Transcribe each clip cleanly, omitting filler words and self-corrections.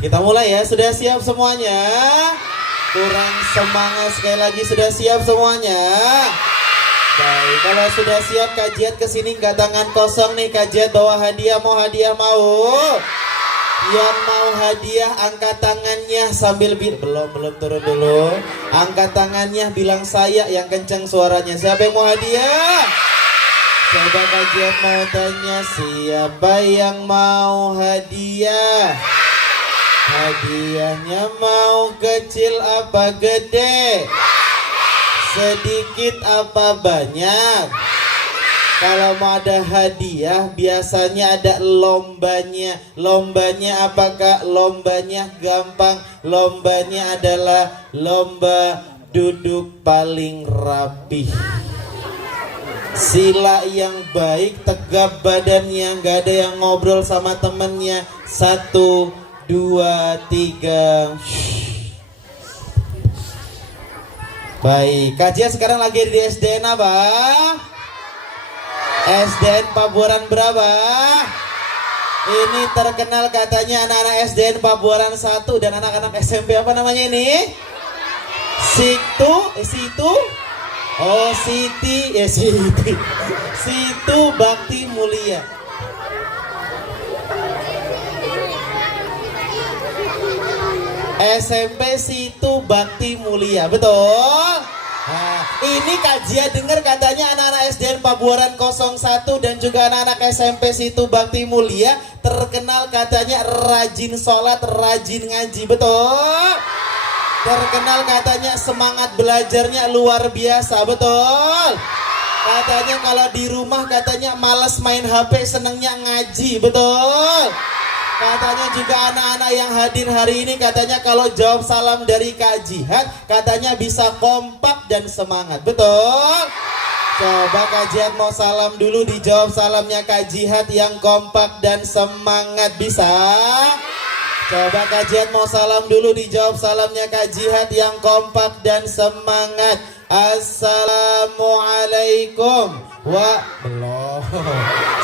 Kita mulai ya, sudah siap semuanya? Kurang semangat sekali lagi, sudah siap semuanya? Baik, kalau sudah siap kajian kesini nggak tangan kosong nih, kajian bawa hadiah, mau hadiah mau? Yang mau hadiah angkat tangannya sambil belum turun dulu. Angkat tangannya bilang saya yang kencang suaranya. Siapa yang mau hadiah? Coba kajian mau tanya siapa yang mau hadiah? Hadiahnya mau kecil apa gede? Sedikit apa banyak? Kalau mau ada hadiah biasanya ada lombanya. Lombanya apakah? Lombanya gampang. Lombanya adalah lomba duduk paling rapih. Sila yang baik, tegap badannya, gak ada yang ngobrol sama temennya. 1, 2, 3. Baik, kajian sekarang lagi di SDN apa? SDN Pabuaran berapa? Ini terkenal katanya anak-anak SDN Pabuaran 1 dan anak-anak SMP apa namanya ini? Situ? Oh, Siti, ya Siti. Situ Bakti Mulia. SMP Situ Bakti Mulia, betul? Nah, ini kajian dengar katanya anak-anak SDN Pabuaran 01 dan juga anak-anak SMP Situ Bakti Mulia terkenal katanya rajin sholat, rajin ngaji, betul? Terkenal katanya semangat belajarnya luar biasa, betul? Katanya kalau di rumah katanya malas main HP, senengnya ngaji, betul? Katanya juga anak-anak yang hadir hari ini katanya kalau jawab salam dari Kak Jihad katanya bisa kompak dan semangat, betul? Coba Kak Jihad mau salam dulu, dijawab salamnya Kak Jihad yang kompak dan semangat, bisa? Coba Kak Jihad mau salam dulu, dijawab salamnya Kak Jihad yang kompak dan semangat. Assalamualaikum belum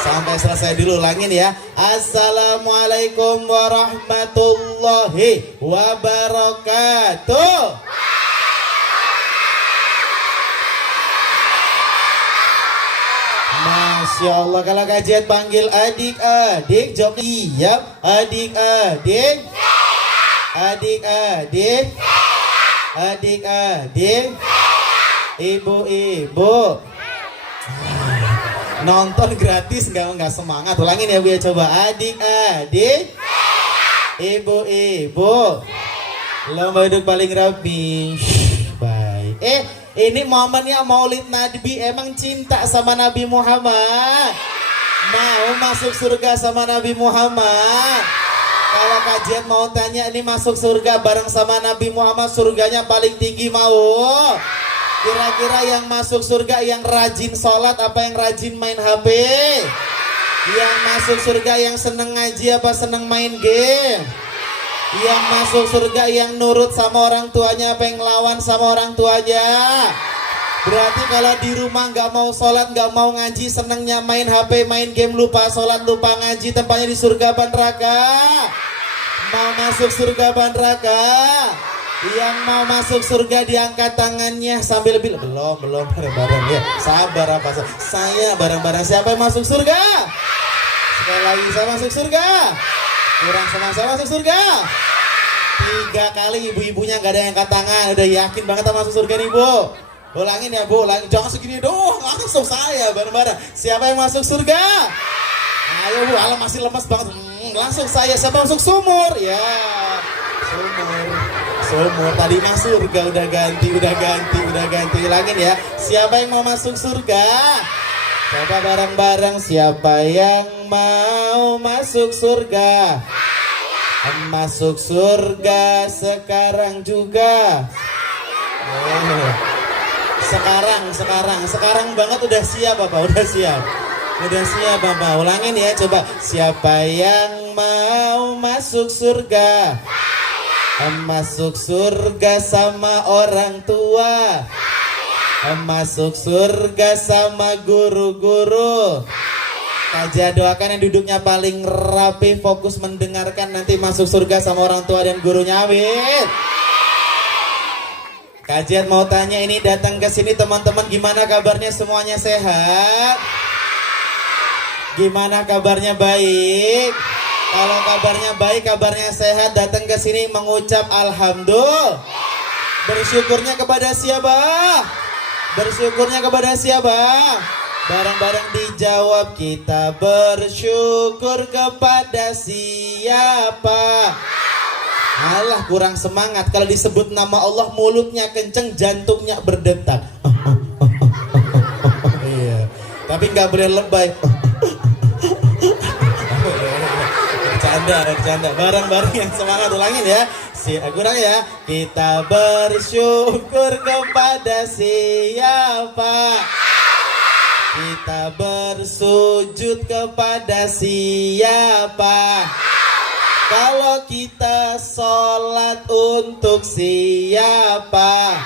sampai selesai dulu, ulangin ya. Assalamualaikum warahmatullahi wabarakatuh. Masya Allah, kalau kajian panggil adik-adik, jawab iya. Adik-adik, adik-adik, adik-adik, ibu-ibu. Nonton gratis nggak semangat, ulangin ya Bu ya, coba. Adik-adik, ibu-ibu, lomba duduk paling rapi. Baik. Ini momennya Maulid Nabi, emang cinta sama Nabi Muhammad? Mau masuk surga sama Nabi Muhammad? Kalau kajian mau tanya ini masuk surga bareng sama Nabi Muhammad, surganya paling tinggi mau? Kira-kira yang masuk surga yang rajin sholat apa yang rajin main HP? Yang masuk surga yang seneng ngaji apa seneng main game? Yang masuk surga yang nurut sama orang tuanya apa yang ngelawan sama orang tuanya? Berarti kalau di rumah nggak mau sholat, nggak mau ngaji, senengnya main HP, main game, lupa sholat, lupa ngaji, tempatnya di surga apa neraka? Mau masuk surga apa neraka? Yang mau masuk surga diangkat tangannya sambil belum bareng-bareng ya. Sabar apa saya bareng-bareng. Siapa yang masuk surga? Sekali lagi, saya masuk surga. Kurang senang, saya masuk surga. 3 kali ibu-ibunya gak ada yang angkat tangan. Udah yakin banget masuk surga nih Bu. Ulangin ya Bu, ulangin. Jangan segini doang, langsung saya bareng-bareng. Siapa yang masuk surga? Ayo Bu, alam masih lemas banget. Langsung saya, siapa masuk sumur? Ya, sumur. Tadi masuk surga, udah ganti. Ulangin ya. Siapa yang mau masuk surga? Coba bareng-bareng, siapa yang mau masuk surga? Masuk surga sekarang juga. Sekarang banget udah siap Bapak, udah siap Bapak. Ulangin ya, coba. Siapa yang mau masuk surga? Masuk surga sama orang tua. Masuk surga sama guru-guru. Kajian doakan yang duduknya paling rapi, fokus mendengarkan, nanti masuk surga sama orang tua dan gurunya, amin. Kajian mau tanya ini datang ke sini teman-teman, gimana kabarnya, semuanya sehat? Gimana kabarnya, baik? Kalau kabarnya baik, kabarnya sehat, datang ke sini mengucap alhamdulillah. Bersyukurnya kepada siapa? Bersyukurnya kepada siapa? Bareng-bareng dijawab, kita bersyukur kepada siapa? Alah, kurang semangat. Kalau disebut nama Allah mulutnya kenceng, jantungnya berdetak. Iya. Tapi nggak boleh lebay. Bercanda. Bareng-bareng yang semangat, ulangin ya. Kurang ya. Kita bersyukur kepada siapa? Kita bersujud kepada siapa? Kalau kita sholat untuk siapa?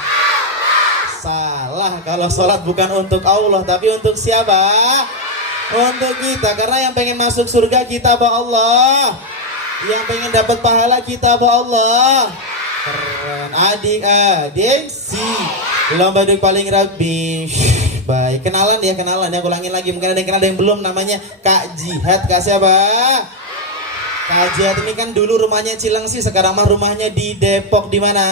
Salah, kalau sholat bukan untuk Allah, tapi untuk siapa? Untuk kita, karena yang pengen masuk surga kita bawa Allah, yang pengen dapat pahala kita bawa Allah. Keren, adik-adik lomba duduk paling rapi. Baik, kenalan ya, aku ulangin lagi, mungkin ada yang kenal, ada yang belum. Namanya Kak Jihad. Kak siapa? Kak Jihad ini kan dulu rumahnya Cilengsi, sekarang mah rumahnya di Depok. Di mana?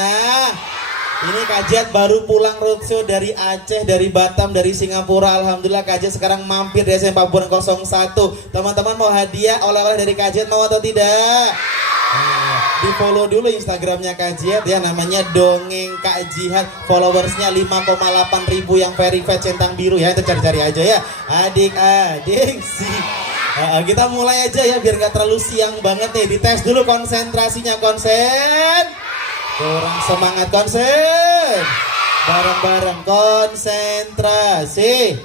Ini Kak Jihad baru pulang roadshow dari Aceh, dari Batam, dari Singapura. Alhamdulillah Kak Jihad sekarang mampir di SMP Pabuan 01. Teman-teman mau hadiah oleh-oleh dari Kak Jihad, mau atau tidak? Di follow dulu Instagramnya Kak Jihad ya, namanya Dongeng Kak Jihad. Followersnya 5,8 ribu yang verified centang biru ya, itu cari-cari aja ya adik-adik kita mulai aja ya, biar gak terlalu siang banget nih. Dites dulu konsentrasinya, kurang semangat, bareng-bareng konsentrasi.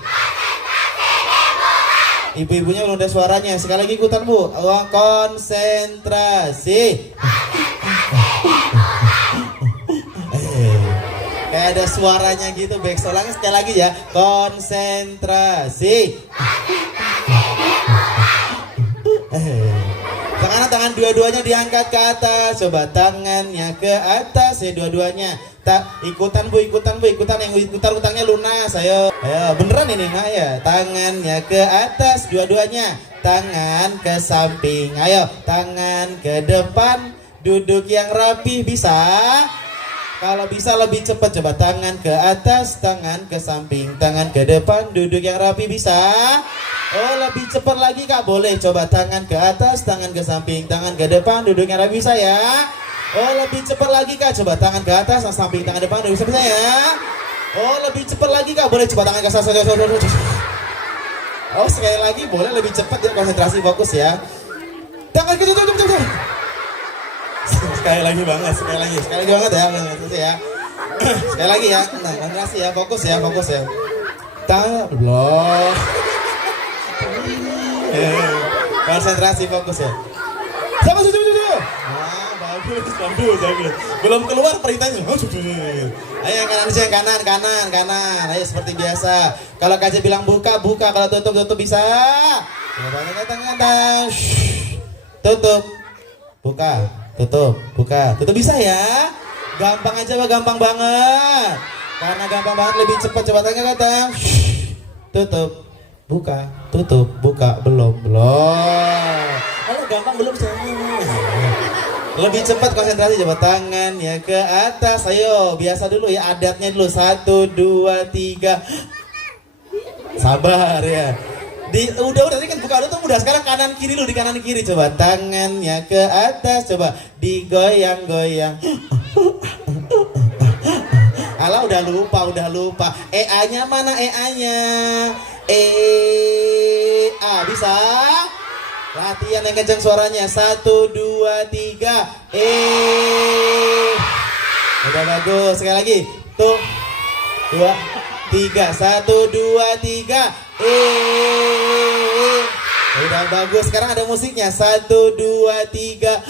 Ibu-ibunya belum ada suaranya, sekali lagi ikutan bu. Konsentrasi. Kayak ada suaranya gitu, backsound sekali lagi ya. Konsentrasi. Tangan dua-duanya diangkat ke atas. Coba tangannya ke atas ya, dua-duanya. Ikutan bu, yang ikutan utangnya lunas. Ayo beneran ini nggak ya? Tangannya ke atas dua-duanya, tangan ke samping. Ayo, tangan ke depan, duduk yang rapi. Bisa? Kalau bisa lebih cepat, coba tangan ke atas, tangan ke samping, tangan ke depan, duduk yang rapi. Bisa? Oh, lebih cepat lagi Kak, boleh. Coba tangan ke atas, tangan ke samping, tangan ke depan, duduk yang rapi. Bisa ya? Oh, lebih cepat lagi Kak, coba tangan ke atas, samping, tangan depan, duduk. Bisa ya? Oh, lebih cepat lagi Kak, boleh. Coba tangan ke atas. Oh, sekali lagi boleh, lebih cepat ya, konsentrasi, fokus ya. Tangan ke depan, sekali lagi banget ya, sekali lagi ya, nah, konsentrasi ya, fokus ya. Tangan belum. Konsentrasi, fokus ya. Sama. Bagus. Belum keluar perintahnya. Ayo yang kanan. Ayo seperti biasa. Kalau Kak Jihad bilang buka. Kalau tutup bisa. Tutup. Buka. Tutup bisa ya. Gampang aja, gampang banget. Karena gampang banget, lebih cepat. Coba tanya kata. Tutup. Buka. Belum. Halo, gampang belum semua. Lebih cepat, konsentrasi. Coba tangannya ke atas. Ayo, biasa dulu ya, adatnya dulu. 1, 2, 3. Sabar ya. Udah tadi kan buka tutup udah, sekarang kanan kiri dulu, di kanan kiri. Coba tangannya ke atas, coba digoyang-goyang. Alah, udah lupa. EA-nya mana EA-nya? A, bisa? Latihan yang kencang suaranya. 1, 2, 3. Udah bagus. Sekali lagi. Tuh. 2, 3. 1, 2, 3. Udah bagus. Sekarang ada musiknya. 1, 2, 3.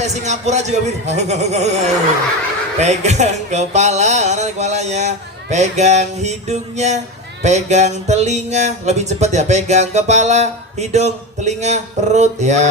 Sampai Singapura juga begini. Pegang kepala, mana kepalanya? Pegang hidungnya, pegang telinga, lebih cepat ya. Pegang kepala, hidung, telinga, perut. Ya.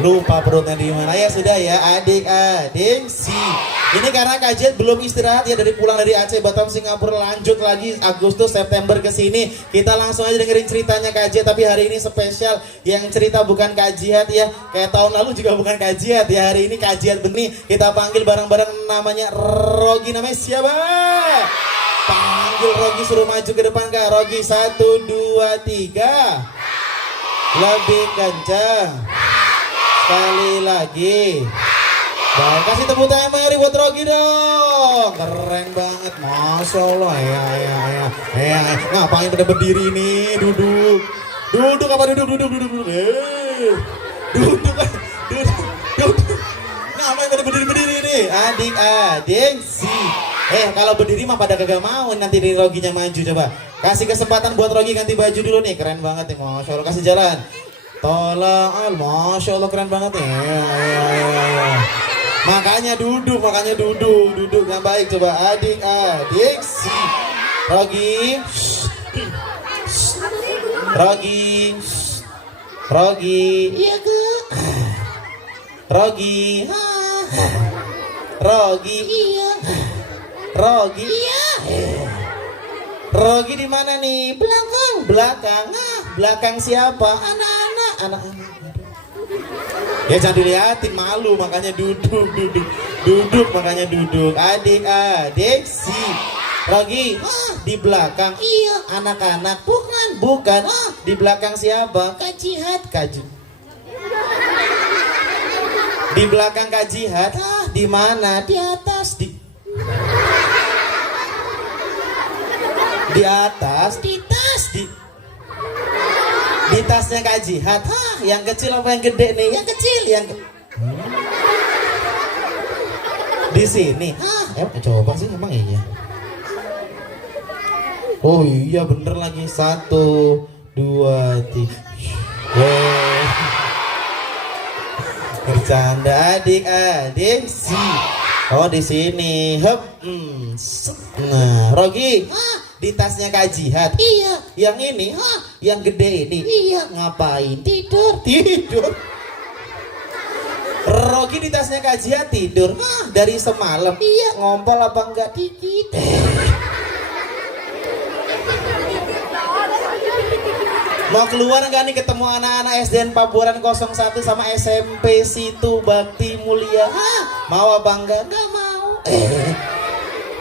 Lupa perutnya di mana ya, sudah ya adik-adik sih. Ini karena kajian belum istirahat ya, dari pulang dari Aceh, Batam, Singapura, lanjut lagi Agustus September ke sini. Kita langsung aja dengerin ceritanya kajian, tapi hari ini spesial. Yang cerita bukan kajian ya, kayak tahun lalu juga bukan kajian ya. Hari ini kajian benih. Kita panggil bareng-bareng, namanya Rogi. Namanya siapa? Panggil Rogi, suruh maju ke depan Kak Rogi. 1, 2, 3. Lebih kencang. Sekali lagi. Baik, kasih tepuk tangan mari buat Rogi dong. Keren banget, Masya Allah. Ya. Ngapain pada berdiri nih? Duduk. Duduk apa duduk? Duduk. Duduk. Ngapain pada berdiri nih? Adik-adik sih. Kalau berdiri mah pada kagak mau, nanti dari Roginya maju. Coba kasih kesempatan buat Rogi ganti baju dulu nih. Keren banget nih, Masya Allah. Kasih jalan. Tolong, Masya Allah, keren banget nih. Ya. Makanya duduk yang baik. Coba adik-adik sih. Rogi, iya ke? Rogi, iya. Rogi, iya. Rogi di mana nih? Belakang. Belakang siapa? Anak-anak. Ya jangan dilihatin, malu, makanya duduk. Makanya duduk. Adik-adik sih. Rogi, di belakang. Iya. Anak-anak, bukan. Di belakang siapa? Kak Jihad. Di belakang Kak Jihad. Di mana? Di atas. Di atas. Di tasnya Kak Jihad. Yang kecil apa yang gede nih? Yang kecil, di sini. Coba sih, emang iya. Oh iya, bener lagi. 1, 2, 3. Bercanda adik-adik sih. Oh di sini. Nah, Rogi. Di tasnya Kak Jihad. Iya. Yang ini, yang gede ini. Iya. Ngapain? Tidur. Rogi di tasnya Kak Jihad tidur. Dari semalam. Iya. Ngompol apa enggak? Dikit. Mau keluar enggak nih ketemu anak-anak SDN Pabuaran 01 sama SMP Situ Bakti Mulia? Mau apa enggak? Enggak mau.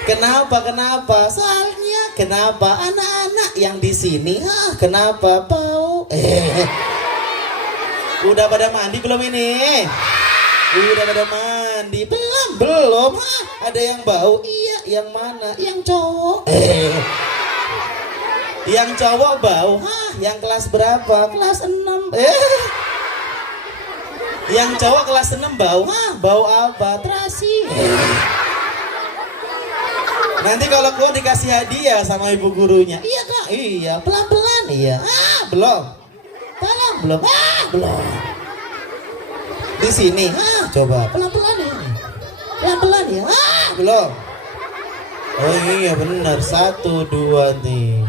Kenapa? Soalnya kenapa anak-anak yang di sini? Kenapa bau? Udah pada mandi belum ini? Udah pada mandi belum? Ada yang bau? Iya. Yang mana? Yang cowok. Yang cowok bau? Yang kelas berapa? Kelas 6. Yang cowok kelas 6 bau? Bau apa? Terasi. Nanti kalau keluar dikasih hadiah sama ibu gurunya. Iya Kak. Iya. Pelan-pelan. Iya. Belum. Belum. Di sini. Coba. Pelan-pelan ya. Belum. Oh iya benar. 1, 2 nih.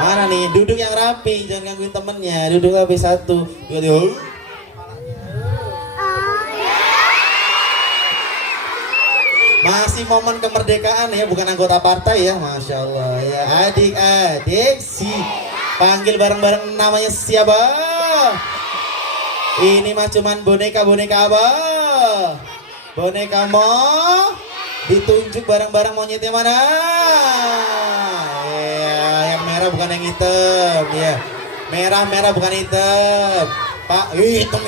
Mana nih? Duduk yang rapi. Jangan gangguin temennya. Duduk rapi. 1, 2, 3. Masih momen kemerdekaan ya, bukan anggota partai ya, Masya Allah ya. Adik-adik sih. Panggil bareng-bareng, namanya siapa? Ini mah cuman boneka apa? Boneka mau ditunjuk bareng-bareng, monyetnya mana? Ya, yang merah bukan yang hitam ya. Merah bukan hitam. Pak, hitam.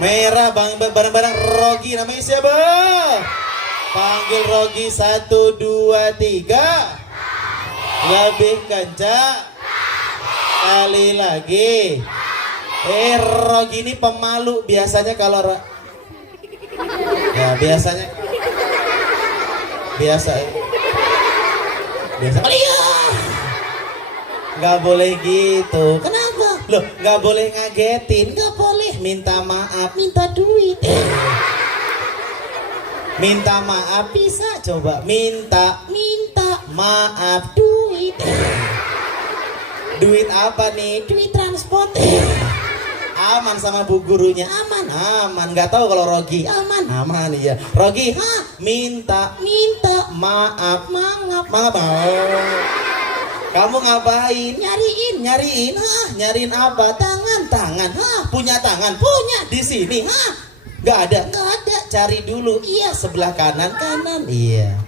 Merah bareng-bareng Rogi, namanya siapa? Panggil Rogi. 1, 2, 3. Lebih kencang. Kali lagi. Rogi ini pemalu. Biasanya kalau ya biasa Nggak boleh gitu. Kenapa? Loh, nggak boleh ngagetin. Nggak boleh. Minta maaf. Minta duit. Minta maaf bisa. Coba. Minta maaf duit. Duit apa nih? Duit transport. Aman sama bu gurunya. Aman. Nggak tahu kalau Rogi. Aman iya. Rogi, minta maaf. Kamu ngapain? Nyariin. Nyariin apa? Tangan. Punya tangan? Punya. Di sini? Nggak ada. Cari dulu. Iya, sebelah kanan. Iya.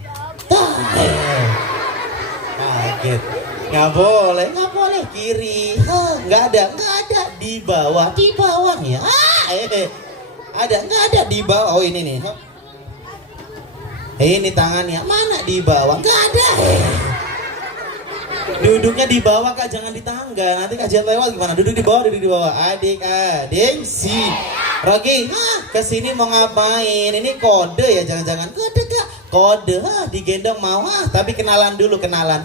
Kaget. Nggak boleh. Kiri. Nggak ada. Di bawah. Ya. Ada. Nggak ada di bawah. Oh ini nih. Ini tangannya. Mana di bawah? Nggak ada. Duduknya di bawah Kak, jangan di tangga. Nanti kajian lewat gimana? Duduk di bawah. Adik-adik si Rogi, kesini mau ngapain? Ini kode ya, jangan-jangan kode Kak. Kode, digendong mau, tapi kenalan dulu, kenalan.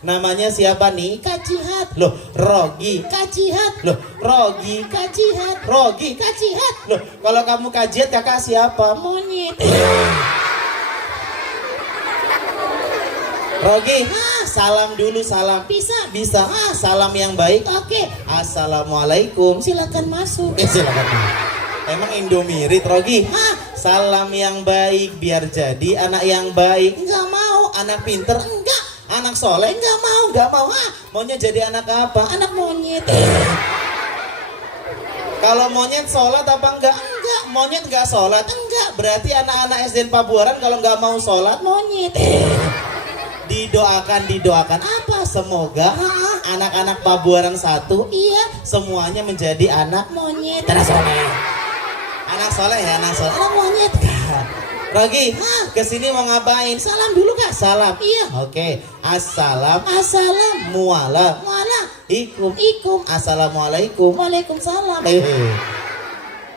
Namanya siapa nih? Kak Jihad. Loh, Rogi Kak Jihad. Loh, Rogi Kak Jihad. Loh, kalau kamu Kak Jihad, kakak siapa? Monyet. Rogi, salam dulu, salam. Bisa. Salam yang baik. Oke. Assalamualaikum. Silakan masuk. Silakan masuk. Emang Indomirit, Rogi? Salam yang baik biar jadi anak yang baik. Enggak mau. Anak pinter? Enggak. Anak soleh? Enggak mau. Maunya jadi anak apa? Anak monyet. Kalau monyet sholat apa enggak? Enggak. Monyet enggak sholat? Enggak. Berarti anak-anak SD Pabuaran kalau enggak mau sholat monyet. Didoakan apa? Semoga anak-anak Pabuaran 1 iya semuanya menjadi anak monyet. Anak soleh ya, anak monyet. Rogi, kesini mau ngapain? Salam dulu Kak. Salam. Iya. Oke. Assalam. Mualam. Ikum. Assalamualaikum. Waalaikumsalam.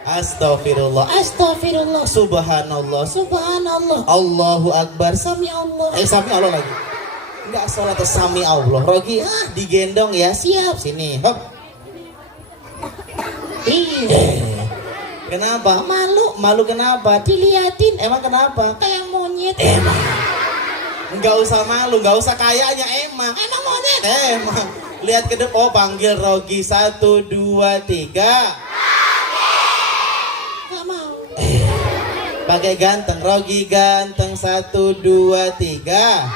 Astagfirullah. Subhanallah. Allahu Akbar. Sami Allah lagi. Enggak sholat sami Allah. Rogi, digendong ya. Siap. Sini. Hop. Kenapa? Malu kenapa? Diliatin. Emang kenapa? Kayak monyet. Emang. Enggak usah malu, enggak usah kayaknya emang monyet. Emang. Lihat ke depan. Oh, panggil Rogi 1 2 3. Pakai ganteng. Rogi ganteng 1 2 3.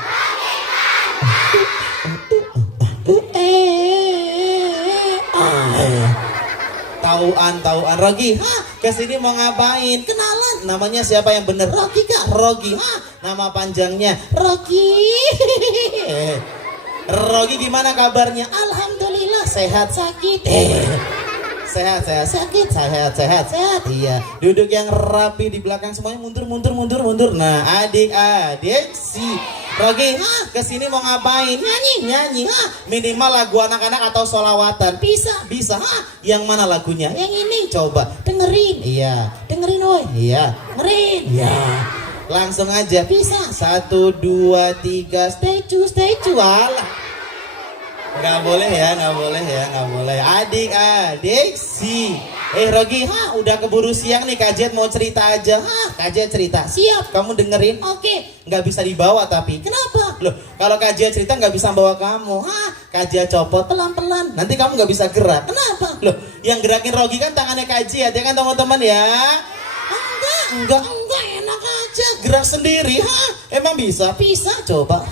Tauan Rogi, kesini mau ngapain? Kenalan. Namanya siapa yang bener? Rogi Kak. Rogi, nama panjangnya Rogi. Rogi gimana kabarnya? Alhamdulillah sehat. Sakit. Sehat. Iya. Duduk yang rapi di belakang semuanya mundur. Nah, adik-adik si Rogi, kesini mau ngapain? Nyanyi. Minimal lagu anak-anak atau sholawatan. Bisa. Yang mana lagunya? Yang ini. Coba dengerin. Iya. Dengerin woi. Iya. Dengerin. Iya. Langsung aja. Bisa. 1 2 3. Stay cu. Alah. Nggak boleh. Adik-adik si Rogi, udah keburu siang nih. Kajian mau cerita aja. Kajian cerita. Siap. Kamu dengerin. Oke. Nggak bisa dibawa tapi. Kenapa? Loh, kalau kajian cerita nggak bisa bawa kamu. Kajian copot pelan-pelan. Nanti kamu nggak bisa gerak. Kenapa? Loh, yang gerakin Rogi kan tangannya kajian, ya kan teman-teman ya? Enggak, enak aja. Gerak sendiri. Emang bisa? Bisa. Coba.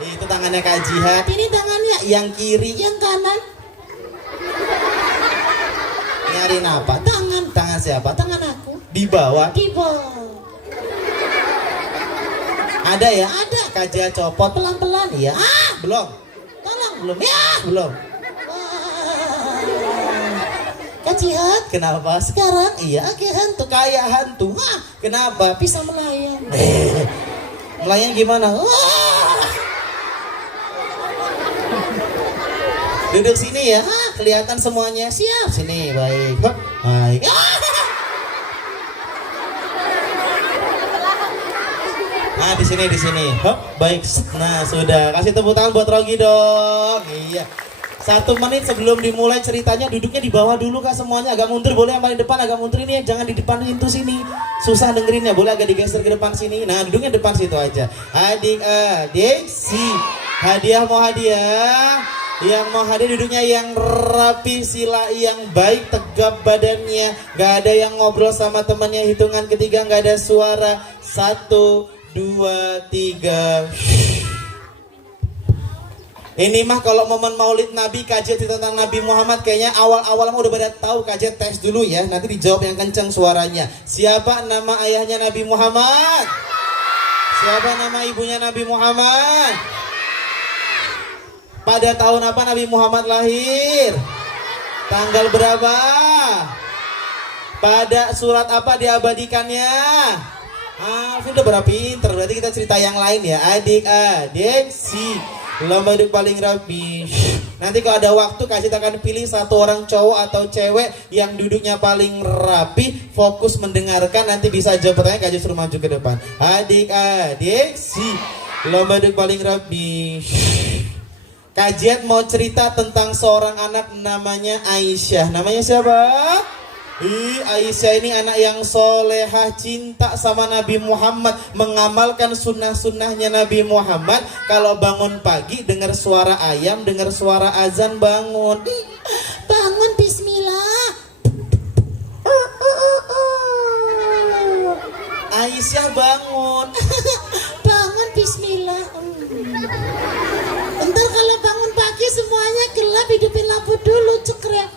Itu tangannya Kak Jihad. Ini tangannya yang kiri, yang kanan. Nyariin apa? Tangan siapa? Tangan aku. Di bawah. Ada ya? Ada. Kak Jihad copot pelan-pelan ya. Belum. Tolong belum. Ya, belum. Kak Jihad, kenapa sekarang? Iya, kayak hantu. Kenapa? Bisa melayang. Melayang gimana? Duduk sini ya, kelihatan semuanya. Siap. Sini, baik. Baik. Nah, di sini. Hop, baik. Nah, sudah. Kasih tepuk tangan buat Rogi dong. Iya. 1 menit sebelum dimulai ceritanya duduknya di bawah dulu Kak semuanya. Agak mundur boleh, yang paling depan agak mundur ini ya. Jangan di depan pintu sini. Susah dengerinnya. Boleh agak digeser ke depan sini. Nah, duduknya depan situ aja. Adik-adik, hadiah mau hadiah. Yang mau hadiah duduknya yang rapi, sila yang baik, tegap badannya. Gak ada yang ngobrol sama temannya. Hitungan ketiga gak ada suara. 1, 2, 3. Ini mah kalau momen maulid Nabi, kajian tentang Nabi Muhammad, kayaknya awal-awal udah pada tahu. Kajian tes dulu ya, nanti dijawab yang kenceng suaranya. Siapa nama ayahnya Nabi Muhammad? Siapa nama ibunya Nabi Muhammad? Pada tahun apa Nabi Muhammad lahir? Tanggal berapa? Pada surat apa diabadikannya? Sudah berapa pinter, berarti kita cerita yang lain ya. Adik-adik, lomba duduk paling rapi. Nanti kalau ada waktu kasih akan pilih 1 orang cowok atau cewek yang duduknya paling rapi, fokus mendengarkan, nanti bisa jawab pertanyaan. Kak suruh maju ke depan. Adik-adik, lomba duduk paling rapi. Kajian mau cerita tentang seorang anak namanya Aisyah. Namanya siapa? Aisyah ini anak yang solehah, cinta sama Nabi Muhammad, mengamalkan sunnah-sunnahnya Nabi Muhammad. Kalau bangun pagi dengar suara ayam, dengar suara azan, bangun. Bangun bismillah. Aisyah bangun. Bangun bismillah. Bentar, kalau bangun pagi semuanya gelap, hidupin lampu dulu, cekrek.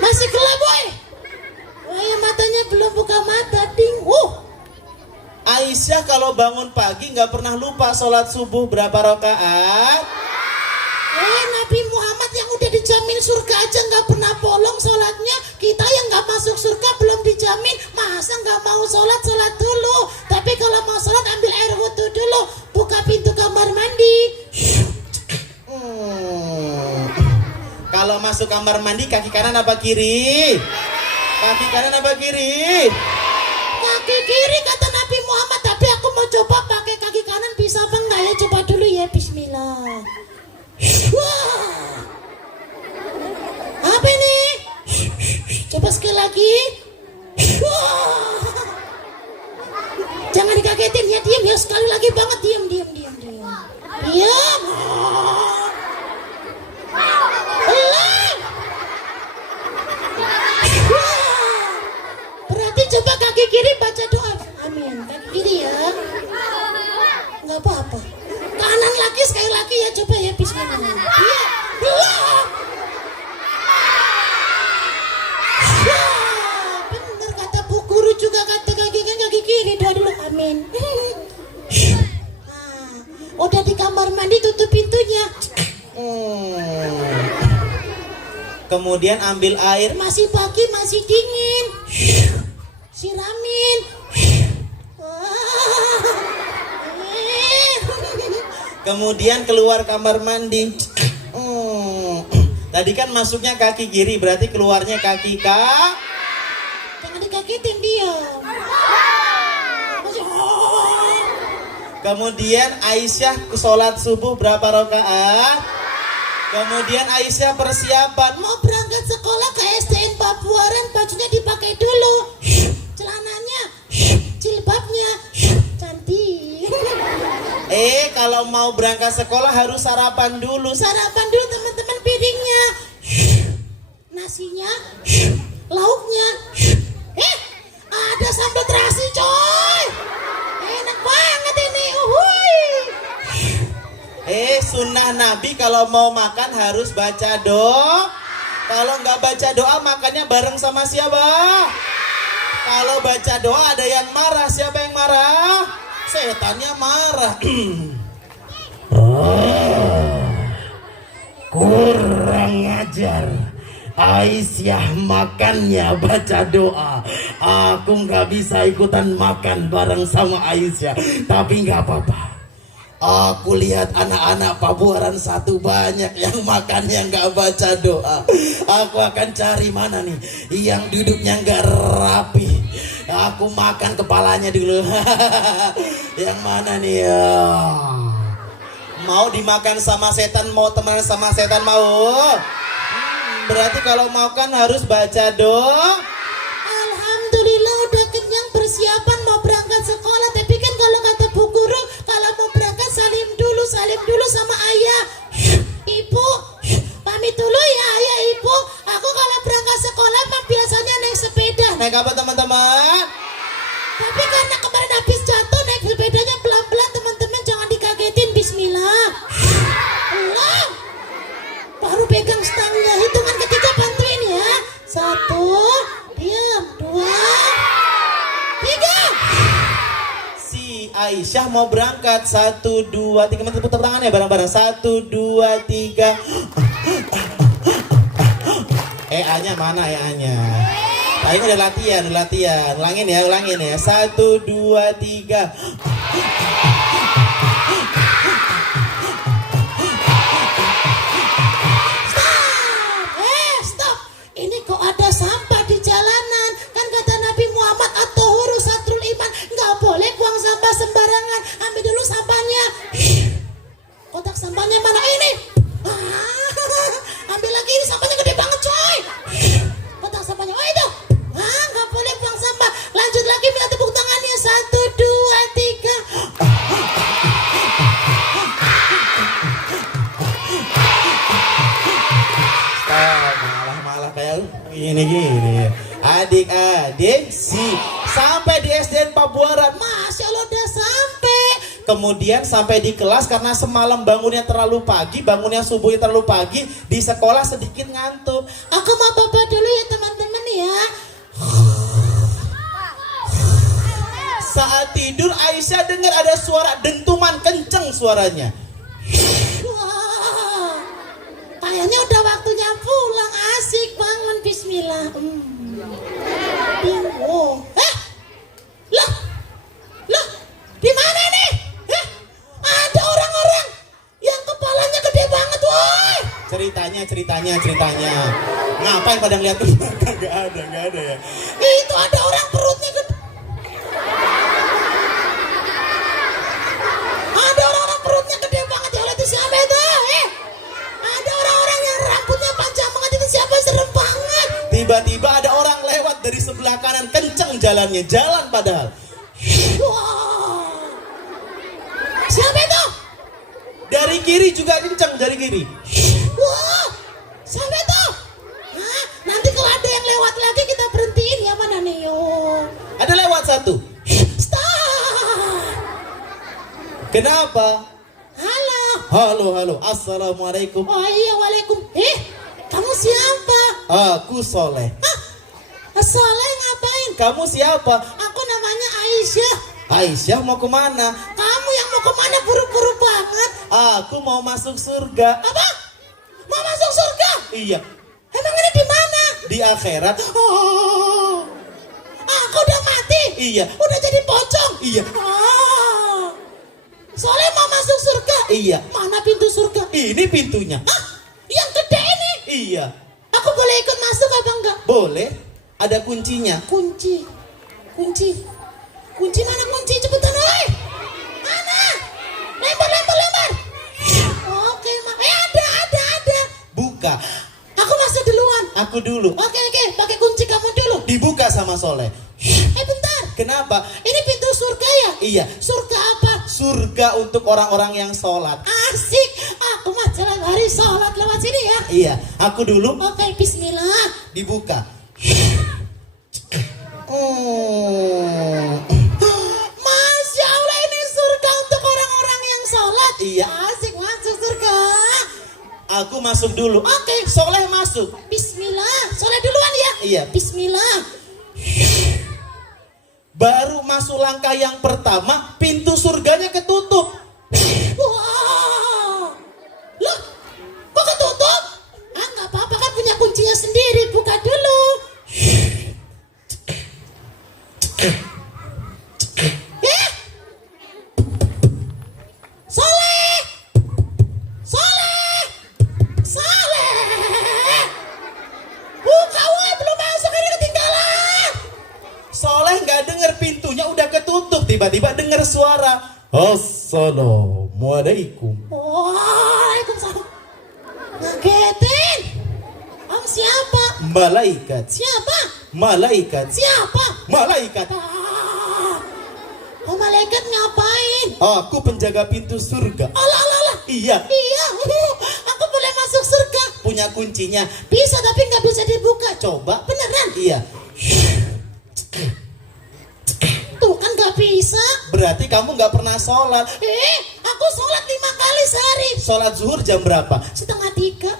Masih gelap boy. Ya, matanya belum buka mata, ding. Aisyah kalau bangun pagi nggak pernah lupa sholat subuh berapa rakaat? Nabi Muhammad yang udah dijamin surga aja nggak pernah bolong sholatnya. Kita yang nggak masuk surga belum dijamin, masa nggak mau sholat dulu. Tapi kalau mau sholat ambil air wudhu dulu, buka pintu kamar mandi. Kalau masuk kamar mandi kaki kanan apa kiri? Kaki kanan apa kiri? Kaki kiri kata Nabi Muhammad. Tapi aku mau coba pakai kaki kanan, bisa apa enggak ya? Coba dulu ya, bismillah. Wah. Apa ini? Coba sekali lagi. Wah. Jangan dikagetin ya, diam ya, sekali lagi banget, diam. Diam. Berarti coba kaki kiri baca doa. Amin. Kaki kiri ya. Nggak apa-apa. Kanan lagi sekali lagi ya, coba ya, bismillah. Iya. Belum. Bener kata Bu Guru juga, kata kaki kiri doa dulu. Amin. Udah di kamar mandi, tutup pintunya. Kemudian ambil air, masih pagi, masih dingin. Siramin. Kemudian keluar kamar mandi. Tadi kan masuknya kaki kiri, berarti keluarnya kaki kak. Jangan dikagetin dia. Kemudian Aisyah sholat subuh berapa rakaat? Kemudian Aisyah persiapan mau berangkat sekolah ke SDN Pabuaran, bajunya dipakai dulu, celananya, jilbabnya, cantik. Kalau mau berangkat sekolah harus sarapan dulu. Sarapan dulu teman-teman, piringnya, nasinya, lauknya. Ada sambal terasi coy. Enak banget ini. Sunnah Nabi kalau mau makan harus baca doa. Kalau nggak baca doa makannya bareng sama siapa? Kalau baca doa ada yang marah. Siapa yang marah? Setannya marah. Kurang ajar. Aisyah makannya baca doa. Aku nggak bisa ikutan makan bareng sama Aisyah. Tapi nggak apa-apa. Aku lihat anak-anak Pabuaran 1 banyak yang makannya nggak baca doa. Aku akan cari mana nih yang duduknya nggak rapi, Aku makan kepalanya dulu. Yang mana nih ya? Mau dimakan sama setan, mau temenan sama setan mau? Berarti kalau mau kan harus baca doa. Alhamdulillah udah kenyang, persiapan mau berangkat sekolah. Tapi kan kalau kata Bu Guru, kalau mau berangkat salim dulu sama ayah. Ibu, pamit dulu ya ayah ibu. Aku kalau berangkat sekolah mah biasanya naik sepeda. Naik apa teman-teman? Tapi karena kemarin habis jatuh naik sepedanya pelan-pelan teman-teman, jangan dikagetin. Bismillah. Allah. Baru pegang stangnya, hitungan ketiga bantuin ya. 1, diam, 2, 3. Si Aisyah mau berangkat. 1, 2, 3. Tepuk tangan ya bareng-bareng. 1, 2, 3. A-nya mana A-nya? Tadi udah latihan. Ulangin ya. 1, 2, 3. Stop. Ini kok ada sampah di jalanan? Kan kata Nabi Muhammad at-tahuru satrul iman, nggak boleh buang sampah sembarangan. Ambil dulu sampahnya. Kotak sampahnya mana ini? Ambil lagi, ini sampahnya gede banget coy. Kotak sampahnya, oh itu. Nggak boleh buang sampah. Lanjut lagi, minta tepuk tangannya. 1, 2, 3. Malah kayak gini. Adik-adik sampai di SDN Pabuaran. Masya Allah udah sampai. Kemudian sampai di kelas karena semalam bangunnya terlalu pagi, bangunnya subuhnya terlalu pagi, di sekolah sedikit ngantuk. Aku mau bawa dulu ya teman-teman ya. Saat tidur Aisyah dengar ada suara dentuman kenceng suaranya. Wah, kayaknya udah waktunya pulang. Asik bangun, bismillah. Bingung. Loh, di mana nih? Ada orang-orang yang kepalanya gede banget, woi. Ceritanya. Ngapain pada ngeliat tuh? Gak ada ya. Itu ada orang perutnya gede. Ada orang-orang perutnya gede banget ya Allah, itu siapa itu? Ada orang-orang yang rambutnya panjang banget, itu siapa? Serem banget. Tiba-tiba ada orang lewat dari sebelah kanan, kenceng jalannya, jalan padahal. Wah. Siapa itu? Dari kiri juga kenceng, dari kiri. Wah, siapa itu? Nanti kalau ada yang lewat lagi kita berhentiin ya, mana nih yo? Ada lewat satu. Stop. Kenapa? Halo. Assalamualaikum. Oh iya, waalaikum. Kamu siapa? Aku Soleh. Soleh ngapain? Kamu siapa? Aku namanya Aisyah. Aisyah mau kemana? Kamu yang mau kemana buru-buru banget? Aku mau masuk surga. Apa? Mau masuk surga? Iya, Emang ini di mana? di akhirat. Oh, aku udah mati. Iya. Udah jadi pocong. Iya. Oh, Soleh mau masuk surga. Iya. Mana pintu surga? Ini pintunya. Yang gede ini. Iya. Aku boleh ikut masuk apa enggak? Boleh. Ada kuncinya. Kunci mana kunci? Cepetan woi. Mana? Lempar. Oke, ada. Buka. Aku masuk duluan. Aku dulu. Oke, pakai kunci kamu dulu. Dibuka sama Soleh. Bentar. Kenapa? Ini pintu surga ya? Iya. Surga apa? Surga untuk orang-orang yang sholat. Asik. Aku mah jalan hari sholat lewat sini ya. Iya. Aku dulu. Oke, bismillah. Dibuka. Masya Allah, ini surga untuk orang-orang yang sholat. Iya. Asik, masuk surga. Aku masuk dulu. Oke. Soleh masuk. Bismillah. Soleh duluan ya. Iya. Bismillah. Baru masuk langkah yang pertama, pintu surganya ketutup. Wow. Loh, kok ketutup? Nggak apa-apa kan punya kuncinya sendiri. Buka dulu. Soleh. Buka woi, belum masuk, ini ketinggalan. Soleh nggak Assalamualaikum. Waalaikumsalam. Ngagetin. Om siapa? Malaikat. Siapa? Malaikat. Siapa? Malaikat. Oh, malaikat ngapain? Aku penjaga pintu surga. Alah, alah, alah. Iya. Iya, aku boleh masuk surga. Punya kuncinya. Bisa tapi nggak bisa dibuka. Coba. Beneran? Iya. Tuh kan nggak bisa. Berarti kamu nggak pernah sholat. Aku sholat 5 kali sehari. Sholat zuhur jam berapa? 2:30.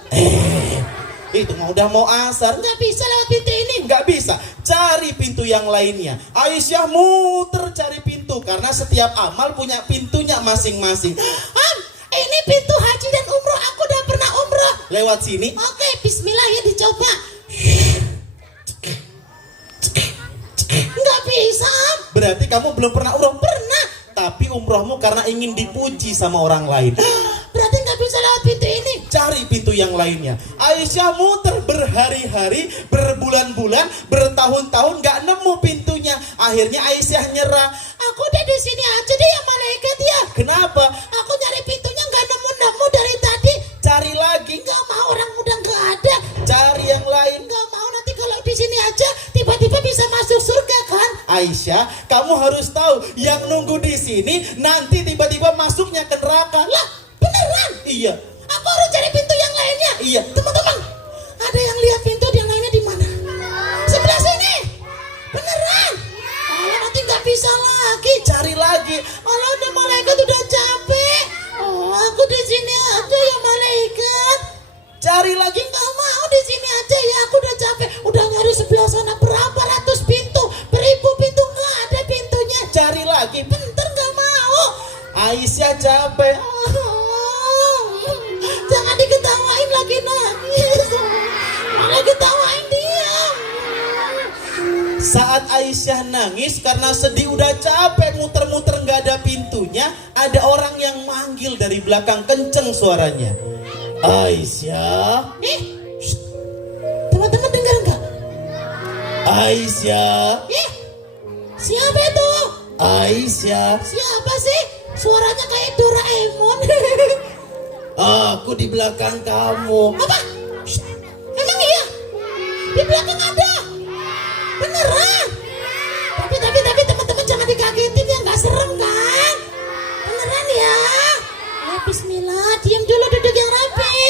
Itu mah udah mau asar. Nggak bisa lewat pintu ini. Nggak bisa. Cari pintu yang lainnya. Aisyah muter cari pintu karena setiap amal punya pintunya masing-masing. Ini pintu haji dan umroh. Aku udah pernah umroh. Lewat sini. Oke, bismillah ya dicoba. Nggak bisa, Am. Berarti kamu belum pernah umroh. Pernah. Tapi umrohmu karena ingin dipuji sama orang lain. Berarti nggak bisa lewat pintu ini. Cari pintu yang lainnya. Aisyah muter berhari-hari, berbulan-bulan, bertahun-tahun nggak nemu pintunya. Akhirnya Aisyah nyerah. Aku udah di sini aja deh ya malaikat ya. Kenapa? Aku nyari pintunya nggak nemu-nemu dari tadi. Cari lagi. Nggak mau, orang udah nggak ada. Cari yang lain. Nggak mau, nanti kalau di sini aja tiba-tiba bisa masuk surga kan? Aisyah, kamu harus tahu yang nunggu di sini nanti tiba-tiba masuknya ke neraka. Lah, beneran? Iya. Aku harus cari pintu yang lainnya. Iya. Teman-teman, ada yang lihat pintu yang lainnya di mana? Sebelah sini. Beneran? Oh, nanti nggak bisa lagi. Cari lagi. Allah, udah malaikat udah capek. Oh, aku di sini aja ya malaikat. Cari lagi. Nggak mau, di sini aja ya. Aku udah capek. Udah nyari sebelah sana berapa ratus pintu, beribu pintu, nggak ada pintunya. Cari lagi. Bentar, nggak mau. Aisyah capek. Jangan diketawain lagi nangis. Malah ketawain dia. Saat Aisyah nangis karena sedih udah capek muter-muter nggak ada pintunya, ada orang yang manggil dari belakang kenceng suaranya. Aisyah. Shh. Teman-teman dengar nggak? Aisyah. Siapa itu? Aisyah. Siapa sih? Suaranya kayak Doraemon. Aku di belakang kamu. Apa? Shh. Emang iya? Di belakang ada? Beneran? Tapi teman-teman jangan dikagetin ya, nggak serem kan? Beneran ya? Ya bismillah, diam dulu, duduk yang rapi.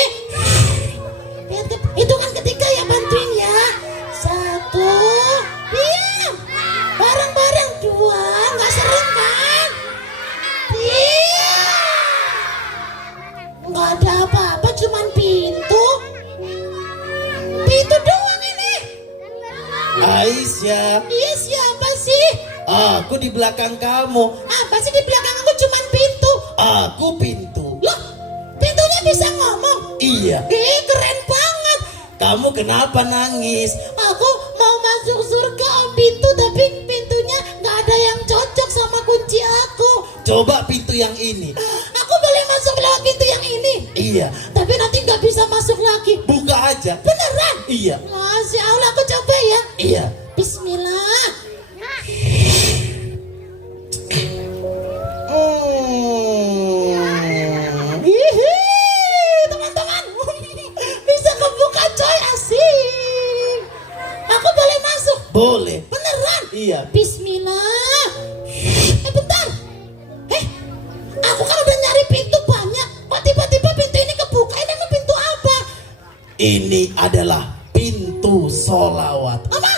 Hitungan ketiga ya, bantuin ya. 1, diam. Bareng-bareng 2, nggak serem kan? Diam. Nggak ada apa-apa, cuman pintu. Pintu doang ini. Aisyah. Iya, siapa sih? Aku di belakang kamu. Apa sih di belakang aku, cuman pintu? Aku pintu. Loh, pintunya bisa ngomong? Iya. Keren banget. Kamu kenapa nangis? Aku mau masuk surga om pintu, tapi pintunya nggak ada yang cocok sama kunci aku. Coba pintu yang ini. Aku boleh masuk lewat pintu yang ini? Iya. Tapi nanti nggak bisa masuk lagi. Buka aja. Beneran? Iya. Masya Allah, aku coba ya. Iya. Bismillah. Hihi, teman-teman. Bisa kebuka coy, asik. Aku boleh masuk? Boleh. Beneran? Iya. Bismillah. Bentar. Aku kan udah nyari pintu banyak. Kok tiba-tiba pintu ini kebuka? Ini emang pintu apa? Ini adalah pintu solawat. Apa?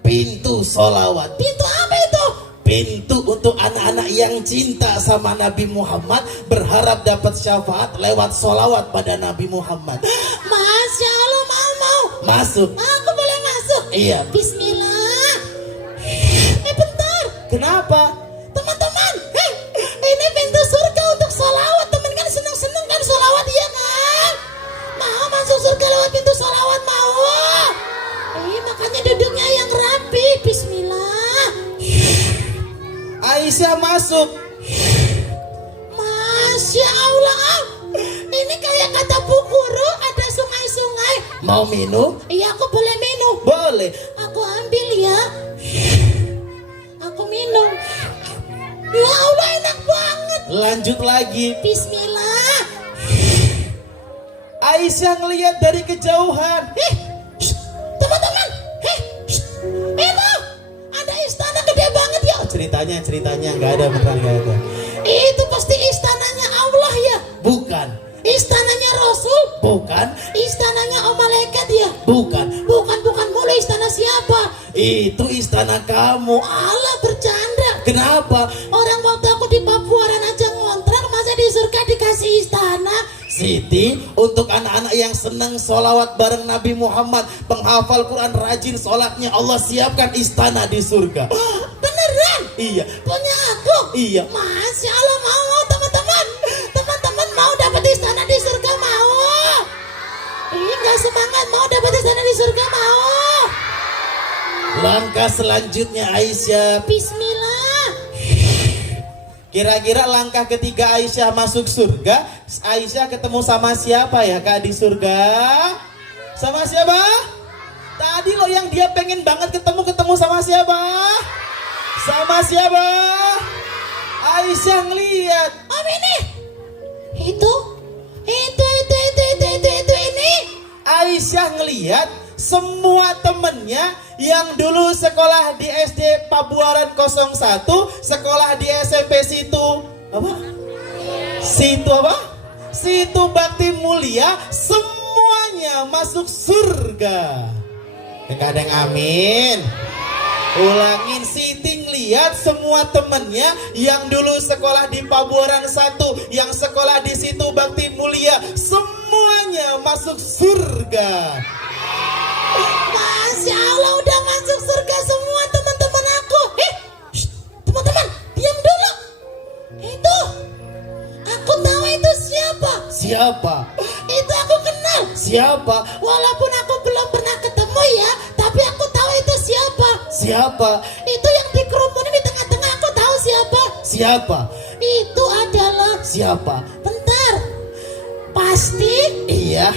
Pintu solawat. Pintu apa itu? Pintu untuk anak-anak yang cinta sama Nabi Muhammad, berharap dapat syafaat lewat solawat pada Nabi Muhammad. Masya Allah, mau. Masuk. Aku boleh masuk? Iya. Bismillah. Bentar. Kenapa? Teman-teman, ini pintu surga untuk sholawat. Teman kan seneng-seneng kan sholawat, iya kan? Mau masuk surga lewat pintu sholawat, mau? Makanya duduknya yang rapi. Bismillah. Aisyah masuk. Masya Allah, ini kayak kata Bu Guru, ada sungai-sungai. Mau minum? Iya, aku boleh minum. Boleh. Aku ambil ya. Aku minum. Ya Allah, enak banget. Lanjut lagi. Bismillah. Aisyah ngelihat dari kejauhan. Teman-teman, itu ada istana gede banget ya. Ceritanya nggak ada, beneran nggak ada. Itu pasti istananya Allah ya. Bukan. Istananya Rasul. Bukan. Istananya Om Malaikat ya. Bukan. Bukan mulu, istana siapa? Itu istana kamu. Allah, bercanda. Kenapa? Orang waktu aku di Papuaran aja ngontrak, masa di surga dikasih istana? Siti, untuk anak-anak yang senang sholawat bareng Nabi Muhammad, penghafal Quran, rajin sholatnya, Allah siapkan istana di surga. Beneran? Iya. Punya aku? Iya. Masya Allah, mau teman-teman. Teman-teman mau dapat istana di surga, mau? Ih, nggak semangat, mau dapat istana di surga, mau? Langkah selanjutnya Aisyah. Bismillah. Kira-kira langkah ketiga Aisyah masuk surga, Aisyah ketemu sama siapa ya Kak di surga? Sama siapa? Tadi lo yang dia pengen banget ketemu sama siapa? Sama siapa? Aisyah ngeliat. Om ini? Itu ini? Aisyah ngeliat semua temennya yang dulu sekolah di SD Pabuaran 01, sekolah di SMP situ apa? Situ Bakti Mulia, semuanya masuk surga. Enggak ada yang amin. Ulangin, Siti ngeliat semua temennya yang dulu sekolah di Pabuaran 1, yang sekolah di situ Bakti Mulia, semuanya masuk surga. Masya Allah, udah masuk surga semua teman-teman aku. Teman-teman, diam dulu. Itu, aku tahu itu siapa. Siapa? Itu aku kenal. Siapa? Walaupun aku belum pernah ketemu ya, tapi aku tahu itu siapa. Siapa? Itu yang dikerumunin di tengah-tengah, aku tahu siapa. Siapa? Itu adalah, Siapa? bentar, pasti Iya.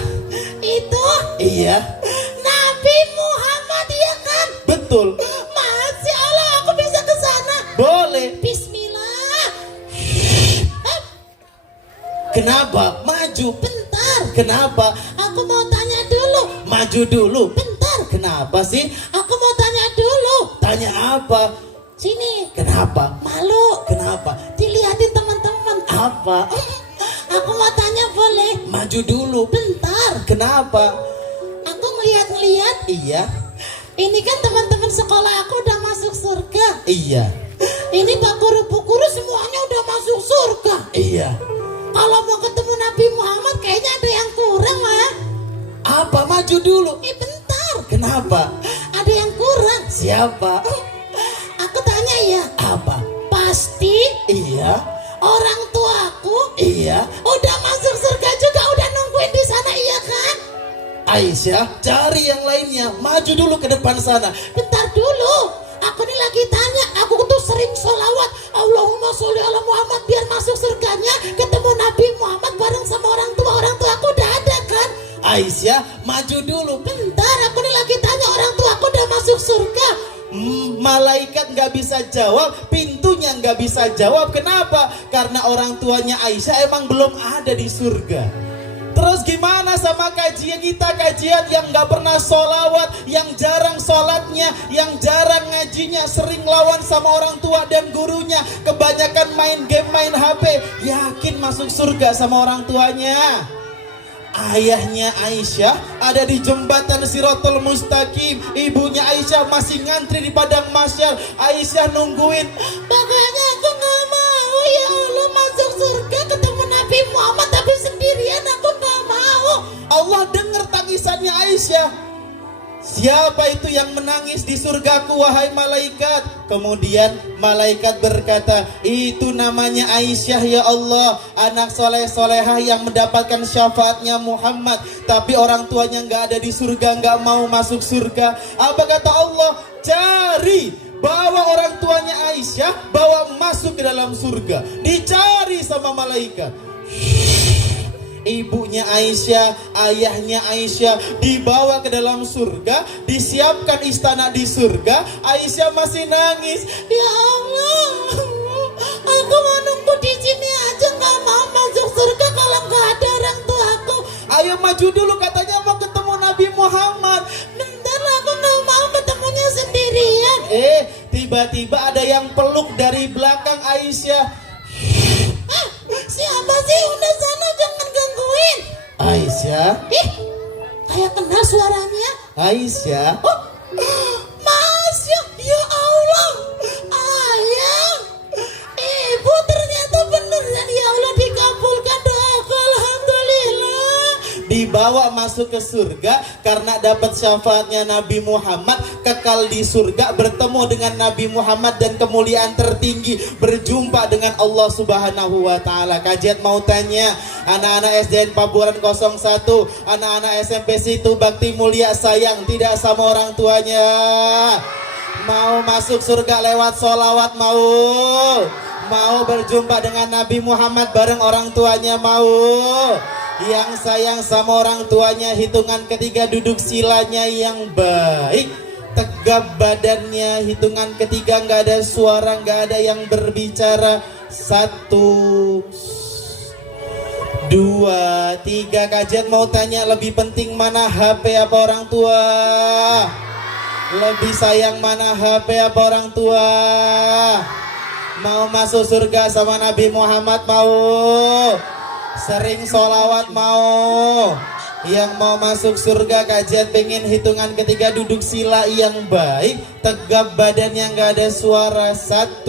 itu Iya. Nabi Muhammad, ya kan? Betul. Masya Allah, aku bisa ke sana. Boleh. Bismillah. Kenapa? Maju. Bentar, Kenapa? aku mau tanya dulu. Maju dulu. Bentar, Kenapa sih? aku mau tanya dulu. Tanya apa? Sini, Kenapa? malu Kenapa? dilihatin teman-teman. Apa? Aku mau tanya, boleh? Maju dulu. Bentar, Kenapa? aku ngeliat-ngeliat. Iya. Ini kan teman-teman sekolah aku udah masuk surga. Iya. Ini Pak Guru-Bu Guru semuanya udah masuk surga. Iya. Kalau mau ketemu Nabi Muhammad kayaknya ada yang kurang lah. Apa? Maju dulu. Bentar, Kenapa? ada yang kurang. Siapa? Aku tanya ya, Apa? pasti Iya. orang tuaku Iya. udah masuk surga juga, udah nungguin di sana, iya kan? Aisyah, cari yang lainnya. Maju dulu ke depan sana. Bentar dulu, aku nih lagi tanya. Aku tuh sering sholawat, Allahumma sholli ala Muhammad, biar masuk surganya ketemu Nabi Muhammad bareng sama orang tua aku udah ada kan? Aisyah, maju dulu. Bentar, aku nih lagi tanya, orang tua aku udah masuk surga. Malaikat nggak bisa jawab, pintunya nggak bisa jawab. Kenapa? Karena orang tuanya Aisyah emang belum ada di surga. Terus gimana sama kajian kita, kajian yang nggak pernah sholawat, yang jarang sholatnya, yang jarang ngajinya, sering lawan sama orang tua dan gurunya, kebanyakan main game, main HP, yakin masuk surga sama orang tuanya? Ayahnya Aisyah ada di jembatan Siratul Mustaqim, ibunya Aisyah masih ngantri di padang mahsyar. Aisyah nungguin. Makanya aku gak mau, ya Allah, masuk surga ketemu Nabi Muhammad tapi sendirian, aku gak mau. Allah dengar tangisannya Aisyah. Siapa itu yang menangis di surgaku, wahai malaikat? Kemudian malaikat berkata, itu namanya Aisyah ya Allah, anak soleh-solehah yang mendapatkan syafaatnya Muhammad. Tapi orang tuanya gak ada di surga, gak mau masuk surga. Apa kata Allah? Cari, bawa orang tuanya Aisyah, bawa masuk ke dalam surga. Dicari sama malaikat. Ibunya Aisyah, ayahnya Aisyah dibawa ke dalam surga, disiapkan istana di surga. Aisyah masih nangis. Ya Allah, aku mau nunggu di sini maju dulu, katanya mau ketemu Nabi Muhammad. Bentar, aku nggak mau ketemunya sendirian. Tiba-tiba ada yang peluk dari belakang Aisyah. Ah, siapa sih? Udah sana, jangan gangguin. Aisyah, Ih, kayak kenal suaranya. Aisyah. Oh, Mas, ya Allah, ayang, ibu ternyata beneran, ya Allah, dikabulkan doaku, alhamdulillah. Dibawa masuk ke surga karena dapat syafaatnya Nabi Muhammad, kekal di surga, bertemu dengan Nabi Muhammad dan kemuliaan tertinggi, berjumpa dengan Allah Subhanahu wa taala. Kajian mau tanya, anak-anak SDN Pabuaran 01, anak-anak SMP Situ Bakti Mulia sayang tidak sama orang tuanya. Mau masuk surga lewat sholawat, mau berjumpa dengan Nabi Muhammad bareng orang tuanya, mau. Yang sayang sama orang tuanya, hitungan ketiga duduk silanya yang baik, tegap badannya, hitungan ketiga nggak ada suara, nggak ada yang berbicara. 1, 2, 3. Kajian mau tanya, lebih penting mana HP apa orang tua? Lebih sayang mana HP apa orang tua? Mau masuk surga sama Nabi Muhammad, mau? Sering sholawat, mau? Yang mau masuk surga, kajian pengen hitungan ketiga duduk sila yang baik, tegap badannya nggak ada suara. 1,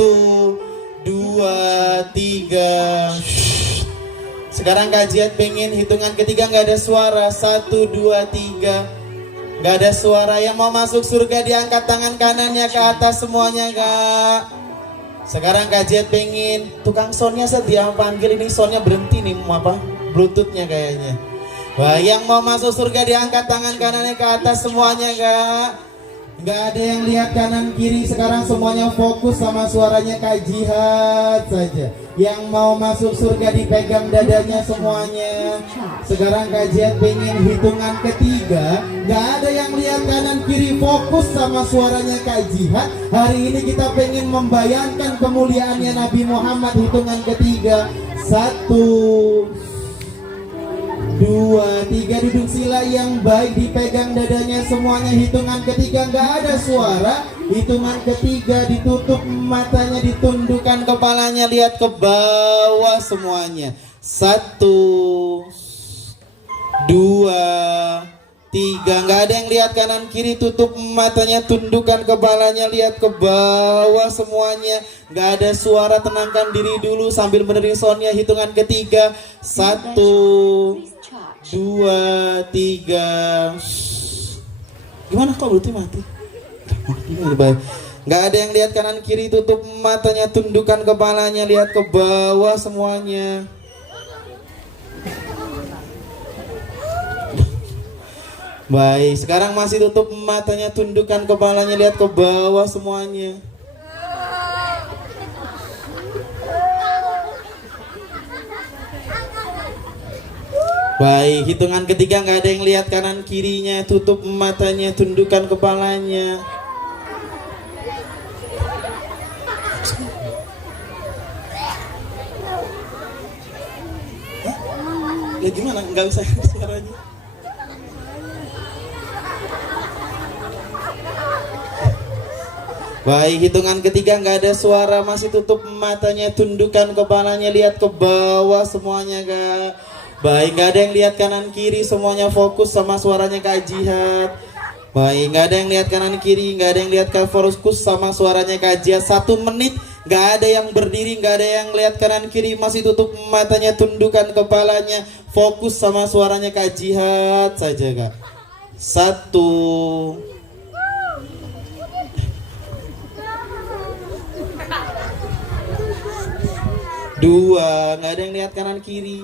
2, 3. Sekarang kajian pengen hitungan ketiga nggak ada suara. 1, 2, 3. Nggak ada suara. Yang mau masuk surga diangkat tangan kanannya ke atas semuanya, Kak. Sekarang kajian pengen tukang soundnya dia panggil, ini soundnya berhenti nih, apa bluetoothnya kayaknya. Wah, yang mau masuk surga diangkat tangan kanannya ke atas semuanya, Kak. Nggak ada yang lihat kanan kiri. Sekarang semuanya fokus sama suaranya Kak Jihad saja. Yang mau masuk surga dipegang dadanya semuanya. Sekarang Kak Jihad pengen hitungan ketiga, nggak ada yang lihat kanan kiri, fokus sama suaranya Kak Jihad. Hari ini kita pengen membayangkan kemuliaannya Nabi Muhammad. Hitungan ketiga, 1, 2, 3. Duduk sila yang baik, dipegang dadanya semuanya. Hitungan ketiga nggak ada suara. Hitungan ketiga ditutup matanya, ditundukkan kepalanya, lihat ke bawah semuanya. 1, 2, 3. Nggak ada yang lihat kanan kiri, tutup matanya, tundukkan kepalanya, lihat ke bawah semuanya. Nggak ada suara, tenangkan diri dulu sambil mendengar soundnya. Hitungan ketiga, 1, 2, 3. Gimana kok berarti mati? Nggak ada yang lihat kanan kiri, tutup matanya, tundukkan kepalanya, lihat ke bawah semuanya. Baik, sekarang masih tutup matanya, tundukkan kepalanya, lihat ke bawah semuanya. Baik, hitungan ketiga nggak ada yang lihat kanan kirinya, tutup matanya, tundukkan kepalanya. Ya gimana? Nggak usah suaranya. Baik, hitungan ketiga nggak ada suara, masih tutup matanya, tundukkan kepalanya, lihat ke bawah semuanya, Kak. Baik, nggak ada yang lihat kanan kiri, semuanya fokus sama suaranya Kak Jihad. Baik, nggak ada yang lihat kanan kiri, nggak ada yang lihat Kak, fokus sama suaranya Kak Jihad. 1 menit, nggak ada yang berdiri, nggak ada yang lihat kanan kiri, masih tutup matanya, tundukkan kepalanya, fokus sama suaranya Kak Jihad saja, Kak. 1, 2, nggak ada yang lihat kanan kiri.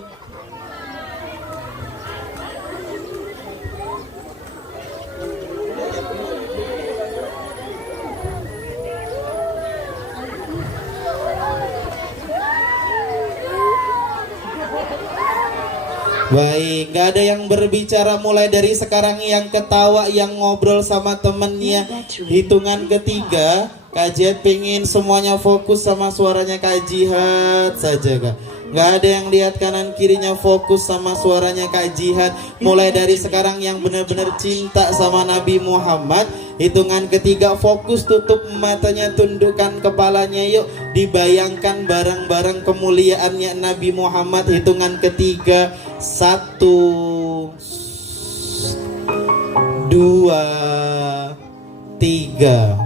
Baik, gak ada yang berbicara mulai dari sekarang, yang ketawa, yang ngobrol sama temennya. Hitungan ketiga, Kak Jihad pengen semuanya fokus sama suaranya Kak Jihad saja, Kak. Gak ada yang lihat kanan kirinya, fokus sama suaranya Kak Jihad. Mulai dari sekarang yang benar-benar cinta sama Nabi Muhammad. Hitungan ketiga fokus, tutup matanya, tundukkan kepalanya. Yuk dibayangkan bareng-bareng kemuliaannya Nabi Muhammad. Hitungan ketiga, 1, 2, 3.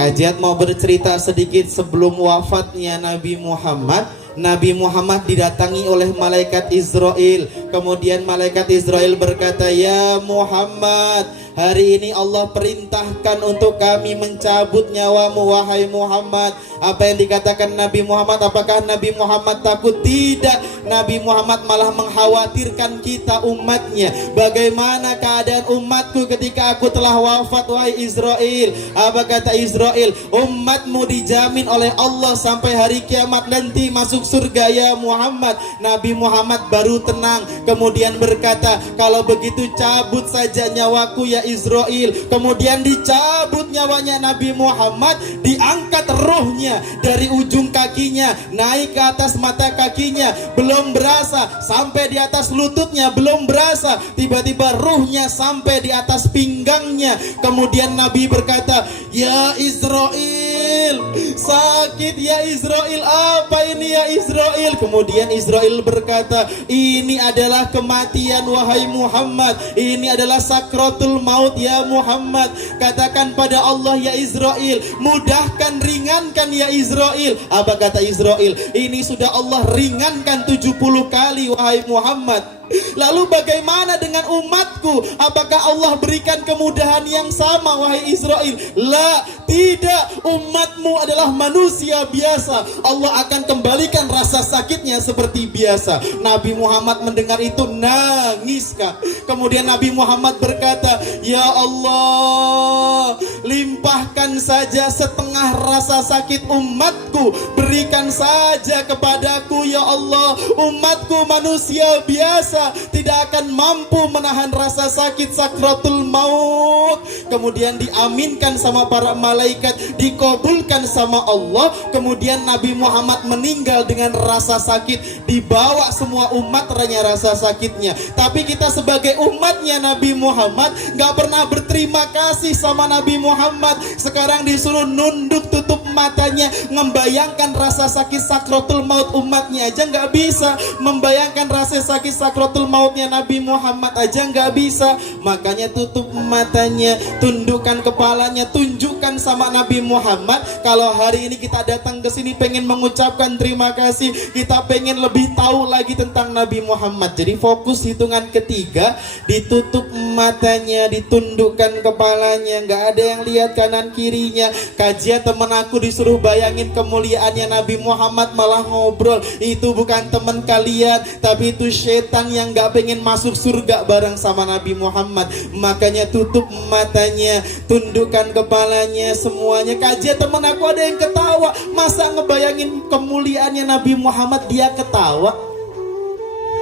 Kak Jihad mau bercerita sedikit sebelum wafatnya Nabi Muhammad. Nabi Muhammad didatangi oleh malaikat Israel. Kemudian malaikat Israel berkata, "Ya Muhammad, hari ini Allah perintahkan untuk kami mencabut nyawamu, wahai Muhammad." Apa yang dikatakan Nabi Muhammad? Apakah Nabi Muhammad takut? Tidak. Nabi Muhammad malah mengkhawatirkan kita umatnya. Bagaimana keadaan umatku ketika aku telah wafat, wahai Israel? Apa kata Israel? Umatmu dijamin oleh Allah sampai hari kiamat nanti masuk surga ya Muhammad. Nabi Muhammad baru tenang, kemudian berkata, "Kalau begitu cabut saja nyawaku ya Israel." Kemudian dicabut nyawanya Nabi Muhammad, diangkat rohnya dari ujung kakinya naik ke atas mata kakinya, belum berasa sampai di atas lututnya, belum berasa tiba-tiba ruhnya sampai di atas pinggangnya. Kemudian Nabi berkata, "Ya Israel, sakit ya Israel, apa ini ya Israel?" Kemudian Israel berkata, "Ini adalah kematian wahai Muhammad, ini adalah sakratul maut ya Muhammad. Katakan pada Allah ya Israel, mudahkan, ringankan ya Israel." Apa kata Israel? "Ini sudah Allah ringankan 70 kali wahai Muhammad." Lalu bagaimana dengan umatku? Apakah Allah berikan kemudahan yang sama wahai Israel? La, tidak. Umatmu adalah manusia biasa. Allah akan kembalikan rasa sakitnya seperti biasa. Nabi Muhammad mendengar itu nangis, Kak. Kemudian Nabi Muhammad berkata, "Ya Allah, limpahkan saja setengah rasa sakit umatku, berikan saja kepadaku ya Allah. Umatku manusia biasa, tidak akan mampu menahan rasa sakit sakratul maut." Kemudian diaminkan sama para malaikat, dikabulkan sama Allah. Kemudian Nabi Muhammad meninggal dengan rasa sakit, dibawa semua umat rasa sakitnya. Tapi kita sebagai umatnya Nabi Muhammad gak pernah berterima kasih sama Nabi Muhammad. Sekarang disuruh nunduk, tutup matanya, membayangkan rasa sakit sakratul maut umatnya aja gak bisa. Membayangkan rasa sakit sakratul mautnya Nabi Muhammad aja nggak bisa. Makanya tutup matanya, tundukkan kepalanya, tunjukkan sama Nabi Muhammad kalau hari ini kita datang ke sini pengen mengucapkan terima kasih, kita pengen lebih tahu lagi tentang Nabi Muhammad. Jadi fokus hitungan ketiga, ditutup matanya, ditundukkan kepalanya, nggak ada yang lihat kanan kirinya. Kajian temen aku disuruh bayangin kemuliaannya Nabi Muhammad, malah ngobrol. Itu bukan teman kalian, tapi itu setan yang gak pengen masuk surga bareng sama Nabi Muhammad. Makanya tutup matanya, tundukkan kepalanya semuanya. Kajian teman aku ada yang ketawa. Masa ngebayangin kemuliaannya Nabi Muhammad dia ketawa?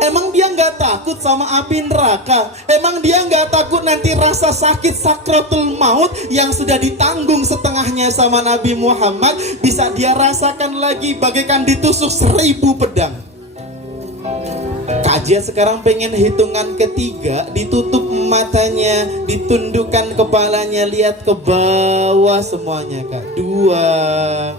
Emang dia gak takut sama api neraka? Emang dia gak takut nanti rasa sakit sakratul maut yang sudah ditanggung setengahnya sama Nabi Muhammad bisa dia rasakan lagi bagaikan ditusuk 1000 pedang? Kajian sekarang pengen hitungan ketiga, ditutup matanya, ditundukkan kepalanya, lihat ke bawah semuanya, Kak. 2,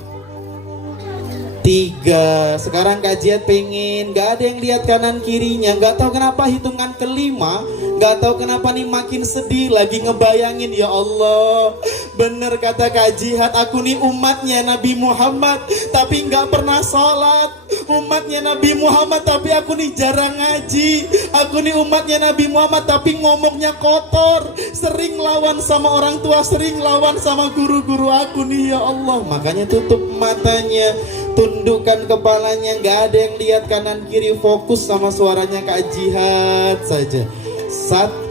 3. Sekarang kajian pengen gak ada yang lihat kanan kirinya. Gak tahu kenapa hitungan kelima, gak tahu kenapa nih makin sedih lagi ngebayangin. Ya Allah, bener kata Kak Jihad, aku nih umatnya Nabi Muhammad tapi gak pernah sholat. Umatnya Nabi Muhammad tapi aku nih jarang ngaji. Aku nih umatnya Nabi Muhammad tapi ngomongnya kotor, sering lawan sama orang tua, sering lawan sama guru-guru aku nih ya Allah. Makanya tutup matanya, tundukkan kepalanya, gak ada yang lihat kanan kiri, fokus sama suaranya Kak Jihad saja. 1,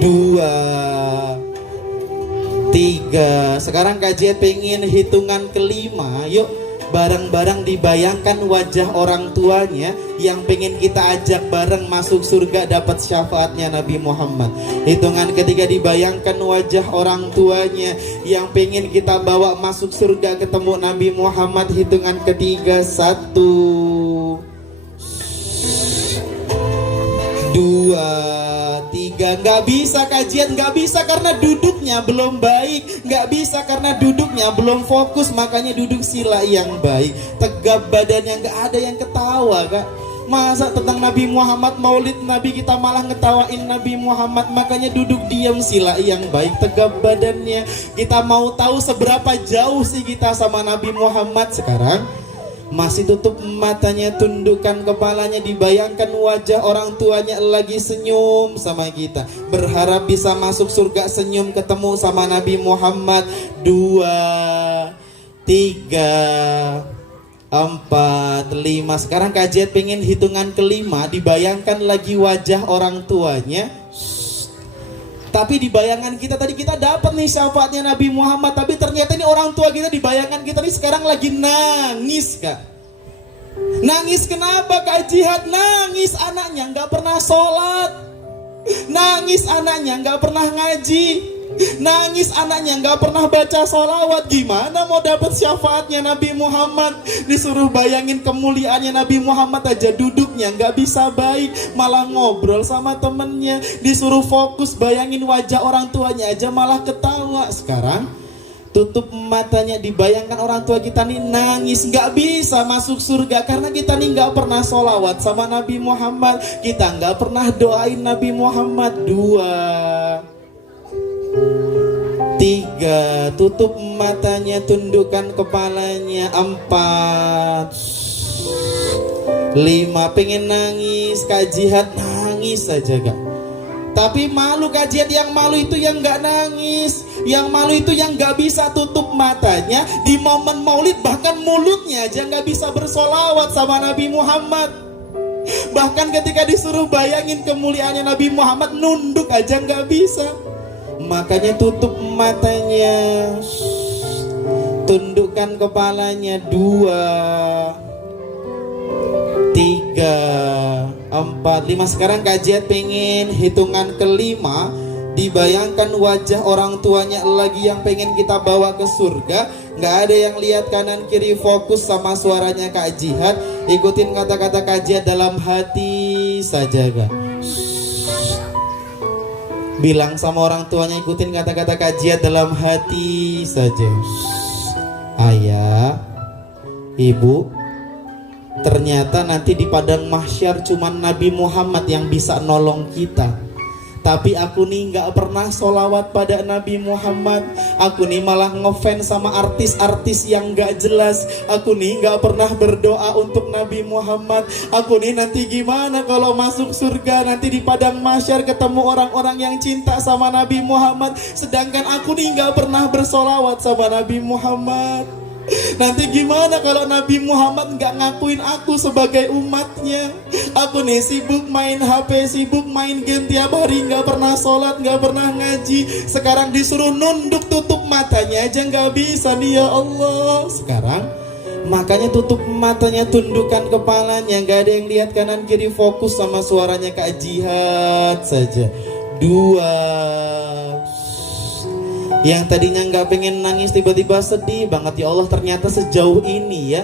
2, 3. Sekarang Kak Jihad pengen hitungan kelima. Yuk bareng-bareng dibayangkan wajah orang tuanya yang pengen kita ajak bareng masuk surga dapat syafaatnya Nabi Muhammad. Hitungan ketiga dibayangkan wajah orang tuanya yang pengen kita bawa masuk surga ketemu Nabi Muhammad. Hitungan ketiga, 1, 2, 3. Nggak bisa kajian, nggak bisa karena duduknya belum baik, nggak bisa karena duduknya belum fokus. Makanya duduk sila yang baik, tegap badannya, nggak ada yang ketawa kak. Masa tentang Nabi Muhammad, maulid Nabi kita malah ngetawain Nabi Muhammad. Makanya duduk diam, sila yang baik, tegap badannya. Kita mau tahu seberapa jauh sih kita sama Nabi Muhammad sekarang. Masih tutup matanya, tundukkan kepalanya, dibayangkan wajah orang tuanya lagi senyum sama kita, berharap bisa masuk surga senyum ketemu sama Nabi Muhammad. 2, 3, 4, 5. Sekarang kajian pengen hitungan kelima, dibayangkan lagi wajah orang tuanya. Tapi di bayangan kita tadi kita dapat nih syafaatnya Nabi Muhammad, tapi ternyata ini orang tua kita di bayangan kita nih sekarang lagi nangis kak. Nangis kenapa kak Jihad? Nangis anaknya nggak pernah sholat, nangis anaknya nggak pernah ngaji, nangis anaknya nggak pernah baca sholawat. Gimana mau dapat syafaatnya Nabi Muhammad? Disuruh bayangin kemuliaannya Nabi Muhammad aja duduknya nggak bisa baik, malah ngobrol sama temennya. Disuruh fokus bayangin wajah orang tuanya aja malah ketawa. Sekarang tutup matanya, dibayangkan orang tua kita nih nangis, nggak bisa masuk surga karena kita nih nggak pernah sholawat sama Nabi Muhammad, kita nggak pernah doain Nabi Muhammad. 2, 3, tutup matanya, tundukkan kepalanya. 4, 5, pengen nangis Kak Jihad, nangis saja kak. Tapi malu kajian, yang malu itu yang gak nangis, yang malu itu yang gak bisa tutup matanya di momen maulid, bahkan mulutnya aja gak bisa bersolawat sama Nabi Muhammad. Bahkan ketika disuruh bayangin kemuliaannya Nabi Muhammad, nunduk aja gak bisa. Makanya tutup matanya, tundukkan kepalanya. 2, 3, 4, 5. Sekarang kajian pengen hitungan kelima, dibayangkan wajah orang tuanya lagi yang pengen kita bawa ke surga. Nggak ada yang lihat kanan kiri, fokus sama suaranya Kak Jihad. Ikutin kata-kata kajian dalam hati saja kak. Bilang sama orang tuanya, ikutin kata-kata kajian dalam hati saja. Ayah, ibu, ternyata nanti di padang mahsyar cuman Nabi Muhammad yang bisa nolong kita. Tapi aku nih gak pernah sholawat pada Nabi Muhammad. Aku nih malah ngefans sama artis-artis yang gak jelas. Aku nih gak pernah berdoa untuk Nabi Muhammad. Aku nih nanti gimana kalau masuk surga, nanti di padang mahsyar ketemu orang-orang yang cinta sama Nabi Muhammad, sedangkan aku nih gak pernah bersolawat sama Nabi Muhammad. Nanti gimana kalau Nabi Muhammad gak ngakuin aku sebagai umatnya? Aku nih sibuk main HP, sibuk main game tiap hari, gak pernah sholat, gak pernah ngaji. Sekarang disuruh nunduk, tutup matanya aja gak bisa nih ya Allah. Sekarang makanya tutup matanya, tundukkan kepalanya, gak ada yang lihat kanan kiri, fokus sama suaranya Kak Jihad saja. 2, yang tadinya nggak pengen nangis tiba-tiba sedih banget. Ya Allah, ternyata sejauh ini ya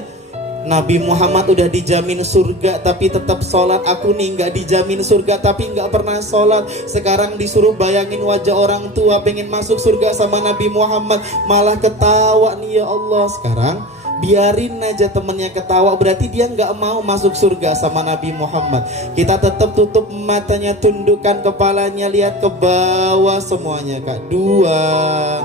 Nabi Muhammad udah dijamin surga tapi tetap sholat. Aku nih nggak dijamin surga tapi nggak pernah sholat. Sekarang disuruh bayangin wajah orang tua pengen masuk surga sama Nabi Muhammad, malah ketawa nih ya Allah. Sekarang biarin aja temennya ketawa, berarti dia nggak mau masuk surga sama Nabi Muhammad. Kita tetap tutup matanya, tundukkan kepalanya, lihat ke bawah semuanya kak. 2,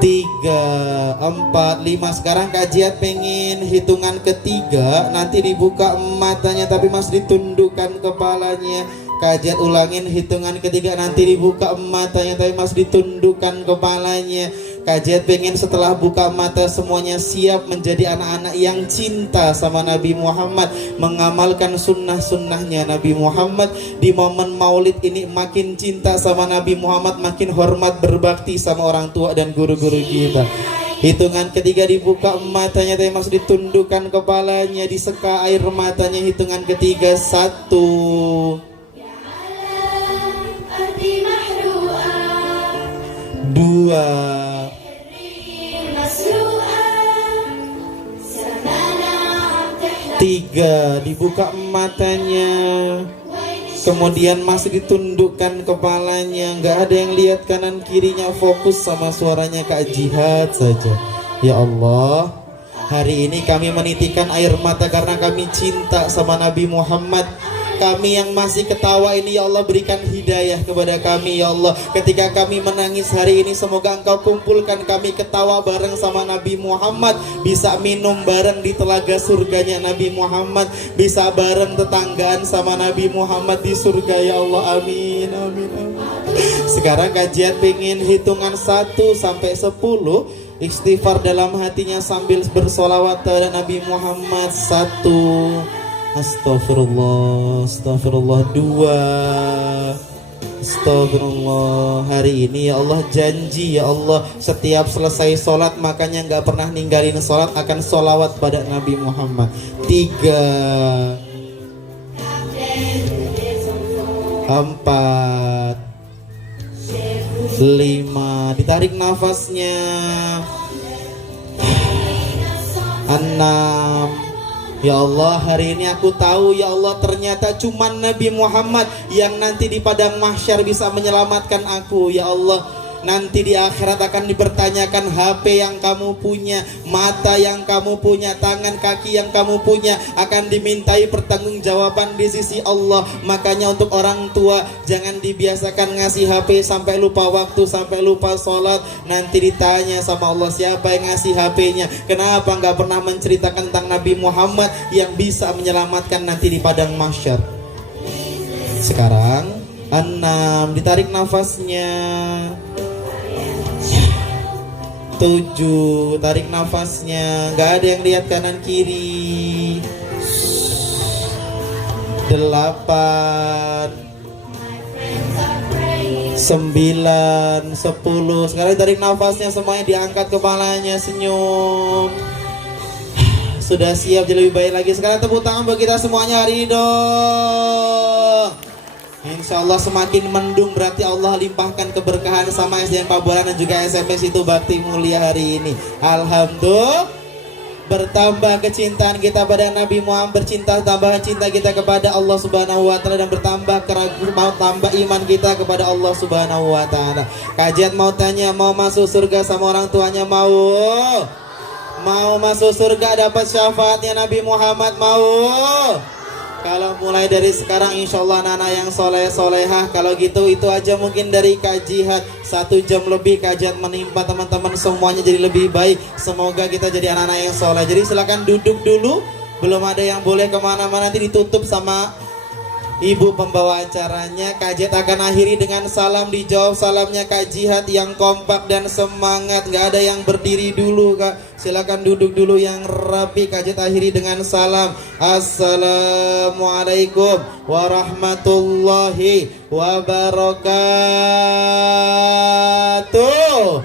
3, 4, 5. Sekarang kajian pengen hitungan ketiga, nanti dibuka matanya tapi masih ditundukkan kepalanya. Kajian ulangin hitungan ketiga, nanti dibuka matanya tapi masih ditundukkan kepalanya. Kajian pengen setelah buka mata semuanya siap menjadi anak-anak yang cinta sama Nabi Muhammad, mengamalkan sunnah-sunnahnya Nabi Muhammad. Di momen maulid ini makin cinta sama Nabi Muhammad, makin hormat berbakti sama orang tua dan guru-guru kita. Hitungan ketiga dibuka matanya, tapi masih ditundukkan kepalanya, diseka air matanya. Hitungan ketiga 1, 2, 3, dibuka matanya, kemudian masih ditundukkan kepalanya, nggak ada yang lihat kanan kirinya, fokus sama suaranya Kak Jihad saja. Ya Allah, hari ini kami menitikan air mata karena kami cinta sama Nabi Muhammad. Kami yang masih ketawa ini, ya Allah, berikan hidayah kepada kami, ya Allah. Ketika kami menangis hari ini, semoga Engkau kumpulkan kami ketawa bareng sama Nabi Muhammad, bisa minum bareng di telaga surganya Nabi Muhammad, bisa bareng tetanggaan sama Nabi Muhammad di surga, ya Allah. Amin, amin, amin. Sekarang kajian pengen hitungan 1 sampai 10, istighfar dalam hatinya sambil bersolawat kepada Nabi Muhammad. 1, Astagfirullah, astagfirullah. 2, astagfirullah. Hari ini ya Allah janji, ya Allah, setiap selesai sholat, makanya gak pernah ninggalin sholat, akan sholawat pada Nabi Muhammad. 3, 4, 5, ditarik nafasnya. 6, ya Allah, hari ini aku tahu, ya Allah, ternyata cuman Nabi Muhammad yang nanti di padang mahsyar bisa menyelamatkan aku, ya Allah. Nanti di akhirat akan dipertanyakan HP yang kamu punya, mata yang kamu punya, tangan kaki yang kamu punya, akan dimintai pertanggungjawaban di sisi Allah. Makanya untuk orang tua, jangan dibiasakan ngasih HP sampai lupa waktu, sampai lupa sholat. Nanti ditanya sama Allah, siapa yang ngasih HP-nya? Kenapa nggak pernah menceritakan tentang Nabi Muhammad yang bisa menyelamatkan nanti di padang mahsyar? Sekarang 6, ditarik nafasnya. 7, tarik nafasnya, nggak ada yang lihat kanan kiri. 8, 9, 10. Sekarang tarik nafasnya, semuanya diangkat kepalanya, senyum. Sudah siap, jadi lebih baik lagi. Sekarang tepuk tangan buat kita semuanya hari ini dong. Insya Allah semakin mendung, berarti Allah limpahkan keberkahan sama SDN Pabuaran dan juga SMS itu Bakti Mulia hari ini. Alhamdulillah, bertambah kecintaan kita pada Nabi Muhammad, tambahan cinta kita kepada Allah Subhanahu wa taala, dan bertambah tambah iman kita kepada Allah Subhanahu wa taala. Kajian mau tanya, mau masuk surga sama orang tuanya? Mau masuk surga dapat syafaatnya Nabi Muhammad? Mau? Kalau mulai dari sekarang insya Allah anak-anak yang soleh-solehah. Kalau gitu itu aja mungkin dari Kak Jihad. 1 jam lebih kajian menimpa teman-teman semuanya jadi lebih baik. Semoga kita jadi anak-anak yang soleh. Jadi silakan duduk dulu. Belum ada yang boleh kemana-mana, nanti ditutup sama ibu pembawa acaranya. Kak Jihad akan akhiri dengan salam, dijawab salamnya Kak Jihad yang kompak dan semangat. Gak ada yang berdiri dulu, Kak. Silakan duduk dulu yang rapi. Kak Jihad akhiri dengan salam. Assalamualaikum warahmatullahi wabarakatuh.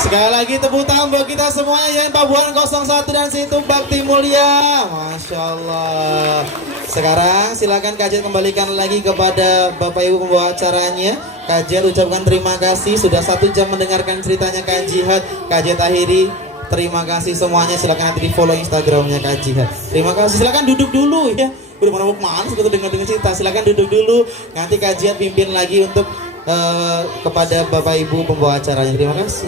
Sekali lagi tepuk tangan buat kita semuanya yang Pabuaran 01 dan situ Bakti Mulia. Masya Allah. Sekarang silakan Kak Jihad kembalikan lagi kepada Bapak Ibu pembawa acaranya. Kak Jihad ucapkan terima kasih sudah 1 jam mendengarkan ceritanya Kak Jihad. Kak Jihad akhiri. Terima kasih semuanya. Silakan nanti di follow Instagramnya Kak Jihad. Terima kasih. Silakan duduk dulu ya. Udah mau kemana sebetulnya dengar cerita. Silakan duduk dulu. Nanti Kak Jihad pimpin lagi untuk kepada Bapak Ibu pembawa acaranya. Terima kasih.